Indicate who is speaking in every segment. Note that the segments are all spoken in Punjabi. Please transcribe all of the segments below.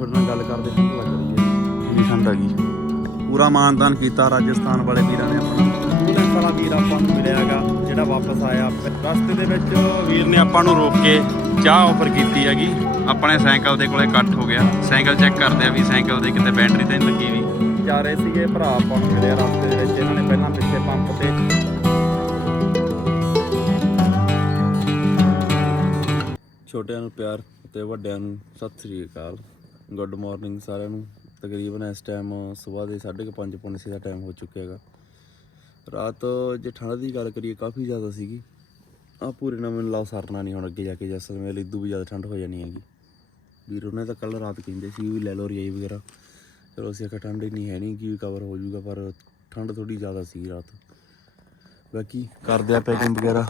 Speaker 1: ਤੁਹਾਡੇ ਨਾਲ ਗੱਲ ਕਰਦੇ ਠੰਡ ਲੱਗ ਰਹੀ ਹੈ। ਇੰਨੀ ਠੰਡ ਹੈਗੀ? ਪੂਰਾ ਮਾਨਦਾਨ ਕੀਤਾ ਰਾਜਸਥਾਨ ਵਾਲੇ ਵੀਰਾਂ ਨੇ ਆਪਣਾ ਸਟੂਡੈਂਟ ਵਾਲਾ ਵੀਰ ਆਪਾਂ ਨੂੰ ਮਿਲਿਆਗਾ ਜਿਹੜਾ ਵਾਪਸ ਆਇਆ। ਰਸਤੇ ਦੇ ਵਿੱਚ ਵੀਰ ਨੇ ਆਪਾਂ ਨੂੰ ਰੋਕ ਕੇ ਚਾਹ ਆਫਰ ਕੀਤੀ ਹੈਗੀ। ਆਪਣੇ ਸਾਈਕਲ ਦੇ ਕੋਲੇ ਕੱਟ ਹੋ ਗਿਆ। ਸਾਈਕਲ ਚੈੱਕ ਕਰਦੇ ਆ ਵੀ ਸਾਈਕਲ ਦੇ ਕਿਤੇ ਬੈਟਰੀ ਤਾਂ ਨਹੀਂ ਲੱਗੀ ਵੀ। ਜਾ ਰਹੇ ਸੀਗੇ ਭਰਾ ਆਪਾਂ ਨੂੰ ਮਿਲਿਆ ਰਸਤੇ ਦੇ ਵਿੱਚ। ਇਹਨਾਂ ਨੇ ਪਹਿਲਾਂ ਪਿੱਛੇ ਪੰਪ ਤੇ ਛੋਟਿਆਂ ਨੂੰ ਪਿਆਰ ਅਤੇ ਵੱਡਿਆਂ ਨੂੰ ਸਤਿ ਸ੍ਰੀ ਅਕਾਲ। ਗੁੱਡ ਮਾਰਨਿੰਗ ਸਾਰਿਆਂ ਨੂੰ। ਤਕਰੀਬਨ ਇਸ ਟਾਈਮ ਸਵੇਰ ਦੇ 5:30 ਪੌਣੇ ਛੇ ਦਾ ਟਾਈਮ ਹੋ ਚੁੱਕਿਆ ਹੈਗਾ। ਰਾਤ ਜੇ ਠੰਡ ਦੀ ਗੱਲ ਕਰੀਏ, ਕਾਫੀ ਜ਼ਿਆਦਾ ਸੀਗੀ। ਆ ਪੂਰੇ ਨਾਲ ਮੈਨੂੰ ਲਾ ਸਰਨਾ ਨਹੀਂ ਹੁਣ ਅੱਗੇ ਜਾ ਕੇ, ਜਸ ਸਮੇਂ ਲਈ ਇਦੋਂ ਵੀ ਜ਼ਿਆਦਾ ਠੰਡ ਹੋ ਜਾਣੀ ਹੈਗੀ। ਵੀਰ ਉਹਨੇ ਤਾਂ ਕੱਲ ਰਾਤ ਕਹਿੰਦੇ ਸੀ ਵੀ ਲੈ ਲਓ ਰਜਾਈ ਵਗੈਰਾ। ਚਲੋ ਅਸੀਂ ਆਖਿਆ ਠੰਡ ਇੰਨੀ ਹੈ ਨਹੀਂ ਕਿ ਕਵਰ ਹੋ ਜਾਊਗਾ, ਪਰ ਠੰਡ ਥੋੜੀ ਜ਼ਿਆਦਾ ਸੀ ਰਾਤ। ਬਾਕੀ ਕਰਦੇ ਆ ਪੈਕਿੰਗ ਵਗੈਰਾ।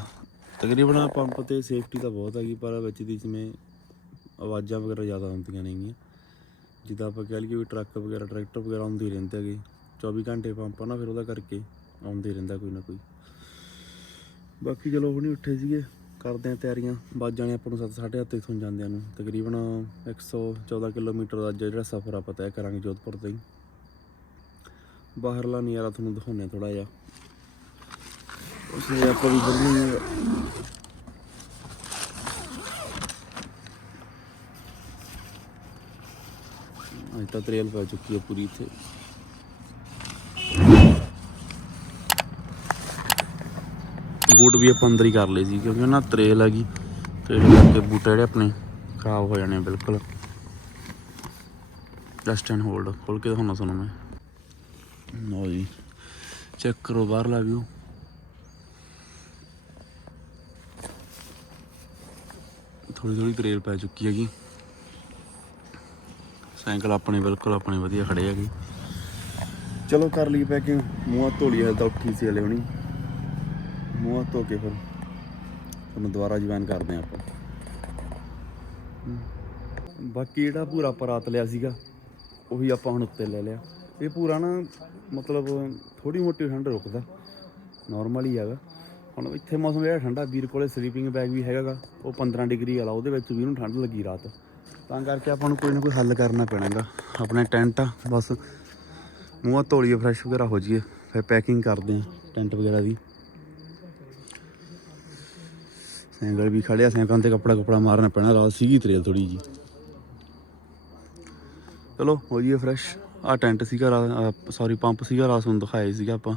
Speaker 1: ਤਕਰੀਬਨ ਪੰਪ ਤੇ ਸੇਫਟੀ ਤਾਂ ਬਹੁਤ ਹੈਗੀ, ਪਰ ਵਿੱਚ ਦੀ ਜਿਵੇਂ ਆਵਾਜ਼ਾਂ ਵਗੈਰਾ ਜ਼ਿਆਦਾ ਹੁੰਦੀਆਂ ਨੇਗੀਆਂ। ਜਿੱਦਾਂ ਆਪਾਂ ਕਹਿ ਲਈਏ ਵੀ ਟਰੱਕ ਵਗੈਰਾ, ਟਰੈਕਟਰ ਵਗੈਰਾ ਆਉਂਦੇ ਹੀ ਰਹਿੰਦੇ ਹੈਗੇ। 24 ਘੰਟੇ ਪੰਪ ਆ ਨਾ ਫਿਰ ਉਹਦਾ ਕਰਕੇ ਆਉਂਦੇ ਹੀ ਰਹਿੰਦਾ ਕੋਈ ਨਾ ਕੋਈ। ਬਾਕੀ ਚਲੋ ਹੁਣੀ ਉੱਠੇ ਸੀਗੇ, ਕਰਦੇ ਆ ਤਿਆਰੀਆਂ। ਵੱਜ ਜਾਣੇ ਆਪਾਂ ਨੂੰ 7:30 ਇੱਥੋਂ ਜਾਂਦਿਆਂ ਨੂੰ। ਤਕਰੀਬਨ 114 ਕਿਲੋਮੀਟਰ ਦਾ ਜਿਹੜਾ ਸਫ਼ਰ ਆਪਾਂ ਤੈਅ ਕਰਾਂਗੇ ਜੋਧਪੁਰ ਤੋਂ ਹੀ। ਬਾਹਰਲਾ ਨਜ਼ਾਰਾ ਤੁਹਾਨੂੰ ਦਿਖਾਉਂਦੇ ਥੋੜਾ ਜਿਹਾ। ਉਸੇ ਆਪਾਂ ਵੀ ਬੰਨੀ ਅੱਜ ਤਾਂ ਤਰੇਲ ਪੈ ਚੁੱਕੀ ਹੈ ਪੂਰੀ ਇੱਥੇ। ਬੂਟ ਵੀ ਆਪਾਂ ਅੰਦਰ ਹੀ ਕਰ ਲਏ ਸੀ, ਕਿਉਂਕਿ ਉਹਨਾਂ ਤਰੇਲ ਹੈਗੀ ਤਰੇਲ ਕਰਕੇ ਬੂਟ ਜਿਹੜੇ ਆਪਣੇ ਖਰਾਬ ਹੋ ਜਾਣੇ ਬਿਲਕੁਲ। ਜਸਟ ਐਂਡ ਹੋਲਡ ਖੋਲ ਕੇ ਦਿਖਾਉਣਾ ਤੁਹਾਨੂੰ ਮੈਂ। ਲਓ ਜੀ ਚੈੱਕ ਕਰੋ ਬਾਹਰਲਾ ਵਿਊ ਥੋੜੀ ਥੋੜੀ ਤਰੇਲ ਪੈ ਚੁੱਕੀ ਹੈਗੀ। ਸਾਈਕਲ ਆਪਣੇ ਬਿਲਕੁਲ ਆਪਣੇ ਵਧੀਆ ਖੜੇ ਹੈਗੇ। ਚਲੋ ਕਰ ਲਈ ਪੈਕਿੰਗ, ਮੂੰਹ ਹੱਥ ਹਲ ਤਾਂ ਉੱਠੀ ਸੀ ਹਲੇ ਹੁਣੀ। ਮੂੰਹ ਧੋ ਕੇ ਫਿਰ ਤੁਹਾਨੂੰ ਦੁਬਾਰਾ ਜੁਆਇਨ ਕਰਦੇ ਹਾਂ ਆਪਾਂ। ਬਾਕੀ ਜਿਹੜਾ ਪੂਰਾ ਆਪਾਂ ਰਾਤ ਲਿਆ ਸੀਗਾ, ਉਹੀ ਆਪਾਂ ਹੁਣ ਉੱਤੇ ਲੈ ਲਿਆ। ਇਹ ਪੂਰਾ ਨਾ ਮਤਲਬ ਥੋੜੀ ਮੋਟੀ ਠੰਡ ਰੁਕਦਾ ਨਾਰਮਲ ਹੀ ਹੈਗਾ। ਹੁਣ ਇੱਥੇ ਮੌਸਮ ਜਿਹੜਾ ਠੰਡਾ, ਵੀਰ ਕੋਲੇ ਸਲੀਪਿੰਗ ਬੈਗ ਵੀ ਹੈਗਾਗਾ, ਉਹ 15 ਡਿਗਰੀ ਵਾਲਾ, ਉਹਦੇ ਵਿੱਚ ਵੀ ਉਹਨੂੰ ਠੰਡ ਲੱਗੀ ਰਾਤ। ਤਾਂ ਕਰਕੇ ਆਪਾਂ ਨੂੰ ਕੋਈ ਨਾ ਕੋਈ ਹੱਲ ਕਰਨਾ ਪੈਣਾਗਾ। ਆਪਣੇ ਟੈਂਟ ਆ, ਬਸ। ਮੂੰਹ ਧੋਲੀਏ ਫਰੈਸ਼ ਵਗੈਰਾ ਹੋ ਜਾਈਏ। ਫਿਰ ਪੈਕਿੰਗ ਕਰਦੇ ਆ, ਟੈਂਟ ਵਗੈਰਾ ਦੀ ਸੈਂਗਲ ਵੀ ਖੜਿਆ ਸੈਂਕਾਂ ਤੇ ਕੱਪੜਾ ਕੱਪੜਾ ਮਾਰਨਾ ਪੈਣਾ, ਰਾਤ ਸੀਗੀ ਤਰੇਲ ਥੋੜੀ ਜੀ ਚਲੋ, ਹੋ ਜਾਈਏ ਫਰੈਸ਼ ਆ ਟੈਂਟ ਸੀਗਾ ਸੌਰੀ ਪੰਪ ਸੀਗਾ, ਰਾਤ ਨੂੰ ਦਿਖਾਇਆ ਸੀਗਾ ਆਪਾਂ।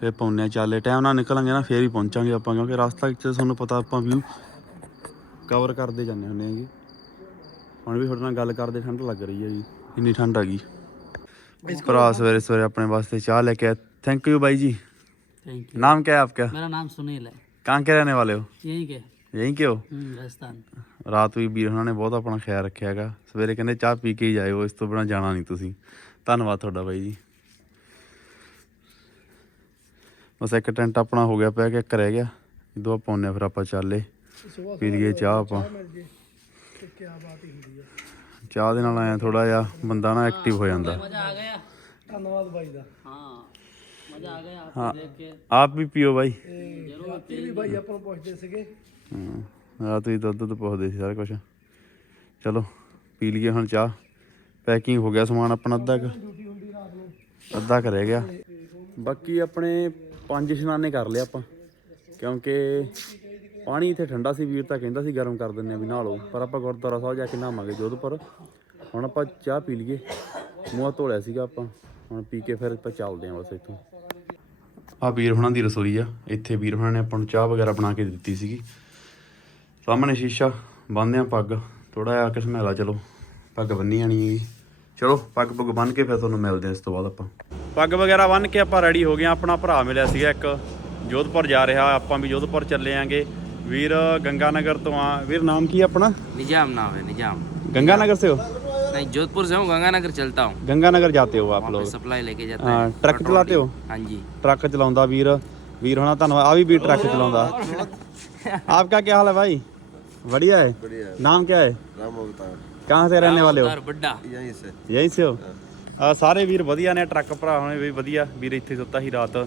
Speaker 1: ਫੇਰ ਪੌਣੇ ਚਾਲੇ ਟਾਈਮ ਨਾਲ ਨਿਕਲਾਂਗੇ ਨਾ, ਫੇਰ ਹੀ ਪਹੁੰਚਾਂਗੇ ਆਪਾਂ, ਕਿਉਂਕਿ ਰਸਤਾ ਵਿੱਚ ਤੁਹਾਨੂੰ ਪਤਾ ਆਪਾਂ ਵਿਊ ਕਵਰ ਕਰਦੇ ਜਾਂਦੇ ਹੁੰਦੇ ਆਂਗੇ ਹੁਣ ਵੀ ਤੁਹਾਡੇ ਨਾਲ ਗੱਲ ਕਰਦੇ ਠੰਡ ਲੱਗ ਰਹੀ ਹੈ ਜੀ ਇੰਨੀ ਠੰਡ ਆ ਗਈ ਭਰਾ ਸਵੇਰੇ ਸਵੇਰੇ ਆਪਣੇ ਵਾਸਤੇ ਚਾਹ ਲੈ ਕੇ ਆਇਆ ਥੈਂਕ ਯੂ ਬਾਈ ਜੀ
Speaker 2: थैंक यू
Speaker 1: नाम क्या है आपका
Speaker 2: मेरा नाम सुनील है
Speaker 1: कहाँ के रहने वाले हो
Speaker 2: यहीं के
Speaker 1: यहीं के हो
Speaker 2: हम्म, राजस्थान
Speaker 1: ਰਾਤ ਵੀ ਵੀਰ ਉਹਨਾਂ ਨੇ ਬਹੁਤ ਆਪਣਾ ਖਿਆਲ ਰੱਖਿਆ ਹੈਗਾ ਸਵੇਰੇ ਕਹਿੰਦੇ ਚਾਹ ਪੀ ਕੇ ਹੀ ਜਾਇਓ ਇਸ ਤੋਂ ਬਿਨਾ ਜਾਣਾ ਨਹੀਂ ਤੁਸੀਂ ਧੰਨਵਾਦ ਤੁਹਾਡਾ ਬਾਈ ਜੀ ਬਸ ਇੱਕ ਟੈਂਟ ਆਪਣਾ ਹੋ ਗਿਆ ਪਿਆ ਕਿ ਇੱਕ ਰਹਿ ਗਿਆ ਜਦੋਂ ਆਪਾਂ ਆਉਂਦੇ ਹਾਂ ਫਿਰ ਆਪਾਂ ਚੱਲੇ ਪੀ ਲਈਏ ਚਾਹ ਆਪਾਂ। ਕੀ ਬਾਤ ਹੁੰਦੀ ਚਾਹ ਦੇ ਨਾਲ ਆਇਆ ਥੋੜਾ ਜਿਹਾ ਬੰਦਾ ਨਾ ਐਕਟਿਵ ਹੋ ਜਾਂਦਾ। ਆਪ ਵੀ ਪੀਓ ਬਾਈ। ਆ ਤੁਸੀਂ ਦੁੱਧ ਦੁੱਧ ਪੁੱਛਦੇ ਸੀ ਸਾਰਾ ਕੁਛ। ਚਲੋ ਪੀ ਲਈਏ ਹੁਣ ਚਾਹ। ਪੈਕਿੰਗ ਹੋ ਗਿਆ ਸਮਾਨ ਆਪਣਾ ਅੱਧਾ ਕ। ਅੱਧਾ ਕਰ ਗਿਆ। ਬਾਕੀ ਆਪਣੇ ਪੰਜ ਸਨਾਨੇ ਕਰ ਲਿਆ ਆਪਾਂ। ਕਿਉਂਕਿ ਪਾਣੀ ਇੱਥੇ ਠੰਡਾ ਸੀ ਵੀਰ ਤਾਂ ਕਹਿੰਦਾ ਸੀ ਗਰਮ ਕਰ ਦਿੰਨੇ ਆ ਵੀ ਲਓ ਪਰ ਆਪਾਂ ਗੁਰਦੁਆਰਾ ਸਾਹਿਬ ਜਾ ਕੇ ਨਹਾਵਾਂਗੇ ਜੋਧਪੁਰ। ਹੁਣ ਆਪਾਂ ਚਾਹ ਪੀ ਲਈਏ। ਮੂੰਹ ਹੱਥ ਧੋ ਲਿਆ ਸੀਗਾ ਆਪਾਂ। ਹੁਣ ਪੀ ਕੇ ਫਿਰ ਆਪਾਂ ਚੱਲਦੇ ਹਾਂ ਬਸ ਇੱਥੋਂ। ਆ ਵੀਰ ਹੁਣਾਂ ਦੀ ਰਸੋਈ ਆ। ਇੱਥੇ ਵੀਰ ਹੁਣਾਂ ਨੇ ਆਪਾਂ ਨੂੰ ਚਾਹ ਵਗੈਰਾ ਬਣਾ ਕੇ ਦਿੱਤੀ ਸੀਗੀ। ਸਾਹਮਣੇ ਸ਼ੀਸ਼ਾ ਬੰਨ੍ਹਦੇ ਆ ਪੱਗ। ਥੋੜਾ ਜਿਹਾ ਕਿਸਮੈਲਾ ਚਲੋ ਪੱਗ ਬੰਨੀ ਆਣੀ ਹੈਗੀ। ਚਲੋ ਪੱਗ ਪੁੱਗ ਬੰਨ ਕੇ ਫਿਰ ਤੁਹਾਨੂੰ ਮਿਲਦੇ ਹਾਂ ਇਸ ਤੋਂ ਬਾਅਦ ਆਪਾਂ। ਪੱਗ ਵਗੈਰਾ ਬੰਨ ਕੇ ਆਪਾਂ ਰੈਡੀ ਹੋ ਗਏ ਹਾਂ। ਆਪਣਾ ਭਰਾ ਮਿਲਿਆ ਸੀਗਾ ਇੱਕ। ਜੋਧਪੁਰ ਜਾ ਰਿਹਾ। ਆਪਾਂ ਵੀ ਜੋਧਪੁਰ ਚੱਲੇ ਆਂਗੇ। ਵੀਰ ਗੰਗਾਨਗਰ ਤੋਂ ਆ ਵੀਰ ਨਾਮ ਕੀ ਹੈ ਆਪਣਾ
Speaker 2: निजाम नाम है निजाम
Speaker 1: गंगानगर से हो
Speaker 2: नहीं जोधपुर से हूँ गंगानगर चलता हूँ
Speaker 1: गंगानगर जाते हो आप
Speaker 2: वहाँ पे
Speaker 1: लोग
Speaker 2: सप्लाई लेके जाता
Speaker 1: हाँ,
Speaker 2: है
Speaker 1: ट्रक
Speaker 2: पेट्रोल
Speaker 1: चलाते हो?
Speaker 2: डीजल। हाँ जी
Speaker 1: ਟਰੱਕ ਚਲਾਉਂਦਾ ਵੀਰ ਵੀਰ ਹੋਣਾ ਧੰਨਵਾਦ ਆ ਵੀ ਵੀਰ ਟਰੱਕ ਚਲਾਉਂਦਾ आपका क्या हाल है भाई बढ़िया है बढ़िया नाम क्या है
Speaker 3: राम अवतार
Speaker 1: कहाँ से रहने वाले हो
Speaker 2: उधर बड्डा
Speaker 3: यहीं से
Speaker 1: ਯਹੀਂ ਸੇ ਹੋ ਆ ਸਾਰੇ ਵੀਰ ਵਧੀਆ ਨੇ ਟਰੱਕ ਭਰਾ ਹੋਣੇ ਵੀ ਵਧੀਆ ਵੀਰ ਇੱਥੇ ਸੁੱਤਾ ਸੀ ਰਾਤ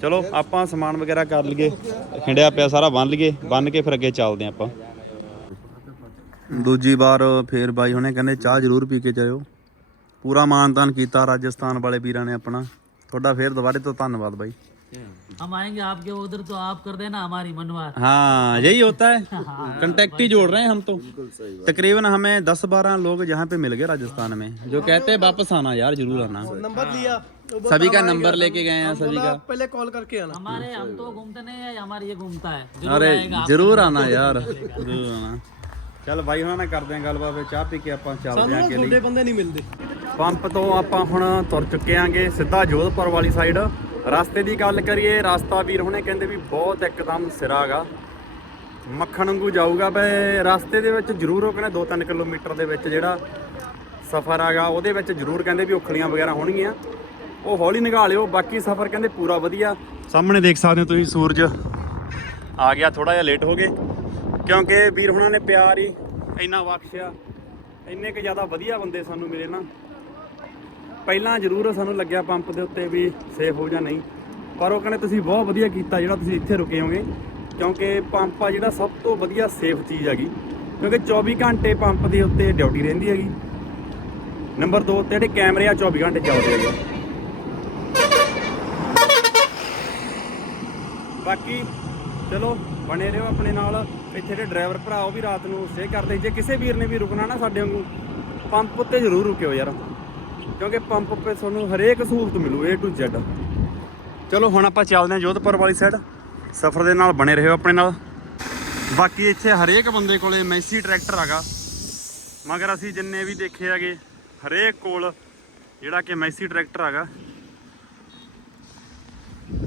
Speaker 1: ਚਲੋ ਆਪਾਂ ਸਮਾਨ ਵਗੈਰਾ ਕਰ ਲਈਏ ਖਿੰਡਿਆ ਪਿਆ ਸਾਰਾ ਬੰਨ ਲਈਏ ਬੰਨ ਕੇ ਫਿਰ ਅੱਗੇ ਚੱਲਦੇ ਆਪਾਂ ਦੂਜੀ ਵਾਰ ਫੇਰ ਬਾਈ ਹੁਣੇ ਕਹਿੰਦੇ ਚਾਹ ਜ਼ਰੂਰ ਪੀ ਕੇ ਜਾਇਓ ਪੂਰਾ ਮਾਨਤਾਨ ਕੀਤਾ ਰਾਜਸਥਾਨ ਵਾਲੇ ਵੀਰਾਂ ਨੇ ਆਪਣਾ ਤੁਹਾਡਾ ਫੇਰ ਦੁਬਾਰੇ ਤੋਂ ਧੰਨਵਾਦ ਬਾਈ
Speaker 4: हम आएंगे आपके उधर तो आप कर देना हमारी मनवा
Speaker 1: हाँ यही होता है कंटेक्ट ही जोड़ रहे हैं हम तो तकरीबन हमें 10-12 लोग यहाँ पे मिल गए राजस्थान में जो कहते हैं वापस आना यार जरूर आना
Speaker 5: नंबर लिया तो बोला,
Speaker 1: सभी का नंबर लेके गए हैं सभी का
Speaker 5: पहले कॉल करके आना
Speaker 4: हमारे हम तो घूमते नहीं है हमारे ये घूमता है जरूर
Speaker 1: ਅਰੇ
Speaker 4: आएगा
Speaker 1: ਜ਼ਰੂਰ ਆਣਾ ਯਾਰ ਜ਼ਰੂਰ ਆਣਾ ਚੱਲ ਬਾਈ ਹੁਣਾਂ ਨਾਲ ਕਰਦੇ ਆਂ ਗੱਲਬਾਤ ਫਿਰ ਚਾਹ ਪੀ ਕੇ ਆਪਾਂ ਚੱਲਦੇ ਆਂ ਅੱਗੇ ਲਈ
Speaker 5: ਤੁਹਾਡੇ ਬੰਦੇ ਨਹੀਂ ਮਿਲਦੇ
Speaker 1: ਪੰਪ ਤੋਂ ਆਪਾਂ ਹੁਣ ਤੁਰ ਚੁੱਕੇ ਆਂਗੇ ਸਿੱਧਾ ਜੋਧਪੁਰ ਵਾਲੀ ਸਾਈਡ ਰਸਤੇ ਦੀ ਗੱਲ ਕਰੀਏ ਰਸਤਾ ਵੀਰ ਹੁਣੇ ਕਹਿੰਦੇ ਵੀ ਬਹੁਤ ਇੱਕਦਮ ਸਿਰਾਗਾ ਮੱਖਣ ਵਾਂਗੂ ਜਾਊਗਾ ਬਈ ਰਸਤੇ ਦੇ ਵਿੱਚ ਜ਼ਰੂਰ ਉਹ ਕਹਿੰਦੇ 2-3 ਕਿਲੋਮੀਟਰ ਦੇ ਵਿੱਚ ਜਿਹੜਾ ਸਫ਼ਰ ਹੈਗਾ ਉਹਦੇ ਵਿੱਚ ਜ਼ਰੂਰ ਕਹਿੰਦੇ ਵੀ ਉਖਲੀਆਂ ਵਗੈਰਾ ਹੋਣਗੀਆਂ ਉਹ ਹੌਲੀ ਨਿਗਾਹ ਲਿਓ, ਬਾਕੀ ਸਫ਼ਰ ਕਹਿੰਦੇ ਪੂਰਾ ਵਧੀਆ। ਸਾਹਮਣੇ ਦੇਖ ਸਕਦੇ ਹੋ ਤੁਸੀਂ ਸੂਰਜ। ਆ ਗਿਆ ਥੋੜਾ ਜਿਹਾ ਲੇਟ ਹੋ ਗਏ। ਕਿਉਂਕਿ ਵੀਰ ਹੁਣਾਂ ਨੇ ਪਿਆਰ ਹੀ ਇੰਨਾ ਬਖਸ਼ਿਆ। ਇੰਨੇ ਕੁ ਜ਼ਿਆਦਾ ਵਧੀਆ ਬੰਦੇ ਸਾਨੂੰ ਮਿਲੇ ਨਾ। ਪਹਿਲਾਂ ਜ਼ਰੂਰ ਸਾਨੂੰ ਲੱਗਿਆ ਪੰਪ ਦੇ ਉੱਤੇ ਵੀ ਸੇਫ ਹੋ ਜਾਂ ਨਹੀਂ। ਪਰ ਉਹ ਕਹਿੰਦੇ ਤੁਸੀਂ ਬਹੁਤ ਵਧੀਆ ਕੀਤਾ ਜਿਹੜਾ ਤੁਸੀਂ ਇੱਥੇ ਰੁਕੇ ਹੋਗੇ। ਕਿਉਂਕਿ ਪੰਪ ਆ ਜਿਹੜਾ ਸਭ ਤੋਂ ਵਧੀਆ ਸੇਫ ਚੀਜ਼ ਹੈਗੀ। ਕਿਉਂਕਿ 24 ਘੰਟੇ ਪੰਪ ਦੇ ਉੱਤੇ ਡਿਊਟੀ ਰਹਿੰਦੀ ਹੈਗੀ। ਨੰਬਰ 2 ਤੇ ਜਿਹੜੇ ਕੈਮਰੇ ਆ 24 ਘੰਟੇ ਚੱਲਦੇ ਹੈਗੇ ਬਾਕੀ ਚਲੋ, ਬਣੇ ਰਹੋ ਆਪਣੇ ਨਾਲ। ਇੱਥੇ ਦੇ ਡਰਾਈਵਰ ਭਰਾ ਉਹ ਵੀ ਰਾਤ ਨੂੰ ਸਟੇ ਕਰਦੇ। ਜੇ ਕਿਸੇ ਵੀਰ ਨੇ ਵੀ ਰੁਕਣਾ ਨਾ ਸਾਡੇ ਵਾਂਗੂ, ਪੰਪ ਉੱਤੇ ਜ਼ਰੂਰ ਰੁਕਿਓ ਯਾਰ। ਕਿਉਂਕਿ ਪੰਪ ਉੱਤੇ ਤੁਹਾਨੂੰ ਹਰੇਕ ਸਹੂਲਤ ਮਿਲੂ, A to Z ਚਲੋ, ਹੁਣ ਆਪਾਂ ਚੱਲਦੇ ਹਾਂ ਜੋਧਪੁਰ ਵਾਲੀ ਸਾਈਡ ਸਫ਼ਰ ਦੇ ਨਾਲ ਬਣੇ ਰਹੋ ਆਪਣੇ ਨਾਲ। ਬਾਕੀ ਇੱਥੇ ਹਰੇਕ ਬੰਦੇ ਕੋਲੇ ਮੈਸੀ ਟਰੈਕਟਰ ਹੈਗਾ। ਮਗਰ ਅਸੀਂ ਜਿੰਨੇ ਵੀ ਦੇਖੇ ਹੈਗੇ, ਹਰੇਕ ਕੋਲ ਜਿਹੜਾ ਕਿ ਮੈਸੀ ਟਰੈਕਟਰ ਹੈਗਾ।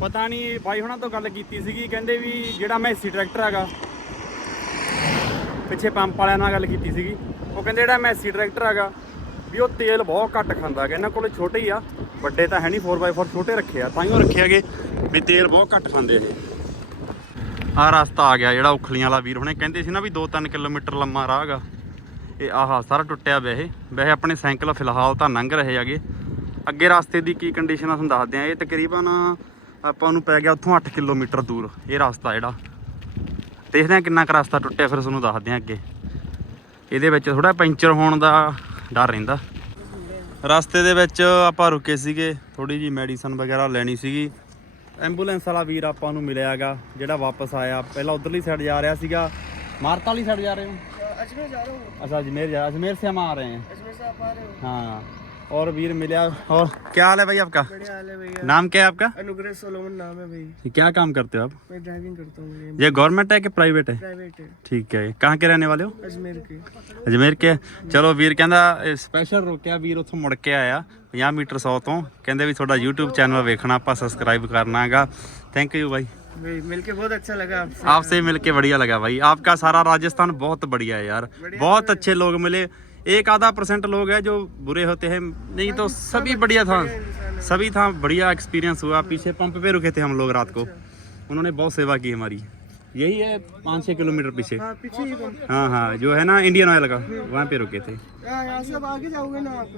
Speaker 1: ਪਤਾ ਨਹੀਂ ਬਾਈ ਹੁਣਾਂ ਤੋਂ ਗੱਲ ਕੀਤੀ ਸੀਗੀ, ਕਹਿੰਦੇ ਵੀ ਜਿਹੜਾ ਮੈਸੀ ਟਰੈਕਟਰ ਹੈਗਾ, ਪਿੱਛੇ ਪੰਪ ਵਾਲਿਆਂ ਨਾਲ ਗੱਲ ਕੀਤੀ ਸੀਗੀ, ਉਹ ਕਹਿੰਦੇ ਜਿਹੜਾ ਮੈਸੀ ਟਰੈਕਟਰ ਹੈਗਾ, ਵੀ ਉਹ ਤੇਲ ਬਹੁਤ ਘੱਟ ਖਾਂਦਾ ਹੈਗਾ, ਇਹਨਾਂ ਕੋਲ ਛੋਟੇ ਹੀ ਆ, ਵੱਡੇ ਤਾਂ ਹੈ ਨਹੀਂ 4x4 ਛੋਟੇ ਰੱਖੇ ਆ, ਤਾਂ ਹੀ ਉਹ ਰੱਖੇ ਹੈਗੇ, ਵੀ ਤੇਲ ਬਹੁਤ ਘੱਟ ਖਾਂਦੇ ਇਹ। ਆਹ ਰਸਤਾ ਆ ਗਿਆ ਜਿਹੜਾ ਉਖਲੀਆਂ ਵਾਲਾ ਵੀਰ ਹੁਣੇ ਕਹਿੰਦੇ ਸੀ ਨਾ ਵੀ 2-3 ਕਿਲੋਮੀਟਰ ਲੰਮਾ ਰਾਹ ਹੈਗਾ, ਇਹ ਆਹ ਸਾਰਾ ਟੁੱਟਿਆ ਵੈਸੇ ਵੈਸੇ ਆਪਣੇ ਸਾਈਕਲ ਫਿਲਹਾਲ ਤਾਂ ਲੰਘ ਰਹੇ ਹੈਗੇ, ਅੱਗੇ ਰਸਤੇ ਦੀ ਕੀ ਕੰਡੀਸ਼ਨ ਆ, ਤੁਹਾਨੂੰ ਦੱਸਦੇ ਆ ਇਹ ਤਕਰੀਬਨ ਆਪਾਂ ਨੂੰ ਪੈ ਗਿਆ ਉੱਥੋਂ 8 ਕਿਲੋਮੀਟਰ ਦੂਰ ਇਹ ਰਸਤਾ ਜਿਹੜਾ। ਦੇਖਦੇ ਆ ਕਿੰਨਾ ਕੁ ਰਸਤਾ ਟੁੱਟਿਆ ਫਿਰ ਤੁਹਾਨੂੰ ਦੱਸਦੇ ਆ ਅੱਗੇ। ਇਹਦੇ ਵਿੱਚ ਥੋੜਾ ਪੈਂਚਰ ਹੋਣ ਦਾ ਡਰ ਰਹਿੰਦਾ। ਰਸਤੇ ਦੇ ਵਿੱਚ ਆਪਾਂ ਰੁਕੇ ਸੀਗੇ ਥੋੜੀ ਜੀ ਮੈਡੀਸਨ ਵਗੈਰਾ ਲੈਣੀ ਸੀਗੀ। ਐਂਬੂਲੈਂਸ ਵਾਲਾ ਵੀਰ ਆਪਾਂ ਨੂੰ ਮਿਲਿਆਗਾ ਜਿਹੜਾ ਵਾਪਸ ਆਇਆ। ਪਹਿਲਾਂ ਉਧਰਲੀ ਸਾਈਡ ਜਾ ਰਿਹਾ ਸੀਗਾ ਮਾਰਤਾ ਵਾਲੀ ਸਾਈਡ ਜਾ ਰਹੇ ਹੋ?
Speaker 5: ਅਜਮੇਰ
Speaker 1: ਜਾ ਰਹੇ ਹੋ। ਅੱਛਾ ਅਜਮੇਰ ਜਾ ਅਜਮੇਰ ਸੇ ਆ
Speaker 5: ਰਹੇ ਹਾਂ ਅਜਮੇਰ ਸੇ ਆ ਰਹੇ
Speaker 1: ਹਾਂ। और वीर मिला और क्या हाल है भाई आपका
Speaker 5: बढ़िया हाल है भैया
Speaker 1: नाम क्या है आपका
Speaker 5: अनुग्रह सोलोमन नाम है भाई
Speaker 1: क्या काम करते हो आप
Speaker 5: मैं ड्राइविंग करता हूँ ये
Speaker 1: ये गवर्नमेंट है कि प्राइवेट है
Speaker 5: प्राइवेट है
Speaker 1: ठीक है कहाँ के रहने वाले हो
Speaker 5: अजमेर के
Speaker 1: ਅਜਮੇਰ ਕੇ ਚਲੋ ਵੀਰ ਕਹਿੰਦਾ ਸਪੈਸ਼ਲ ਰੁਕਿਆ ਵੀਰ ਉੱਥੋਂ ਮੁੜ ਕੇ ਆਇਆ 50 ਮੀਟਰ 100 ਤੋਂ ਕਹਿੰਦੇ ਵੀ ਤੁਹਾਡਾ YouTube ਚੈਨਲ ਵੇਖਣਾ ਆਪਾਂ ਸਬਸਕ੍ਰਾਈਬ ਕਰਨਾਗਾ ਥੈਂਕ ਯੂ भाई
Speaker 5: भाई मिलके बहुत अच्छा लगा आपसे
Speaker 1: आपसे मिलके बढ़िया लगा भाई आपका सारा राजस्थान बहुत बढ़िया है यार बहुत अच्छे लोग मिले एक आधा परसेंट लोग हैं जो बुरे होते हैं। नहीं तो सभी बढ़िया था। सभी था बढ़िया एक्सपीरियंस हुआ। पीछे पंप पे रुके थे हम लोग रात को। उन्होंने बहुत सेवा की हमारी। यही है पाँच छः किलोमीटर पीछे।
Speaker 5: हाँ ही
Speaker 1: हाँ हाँ जो है ना इंडियन ऑयल का वहाँ पे रुके थे।
Speaker 5: हाँ, यहाँ से अब आगे जाओगे ना आप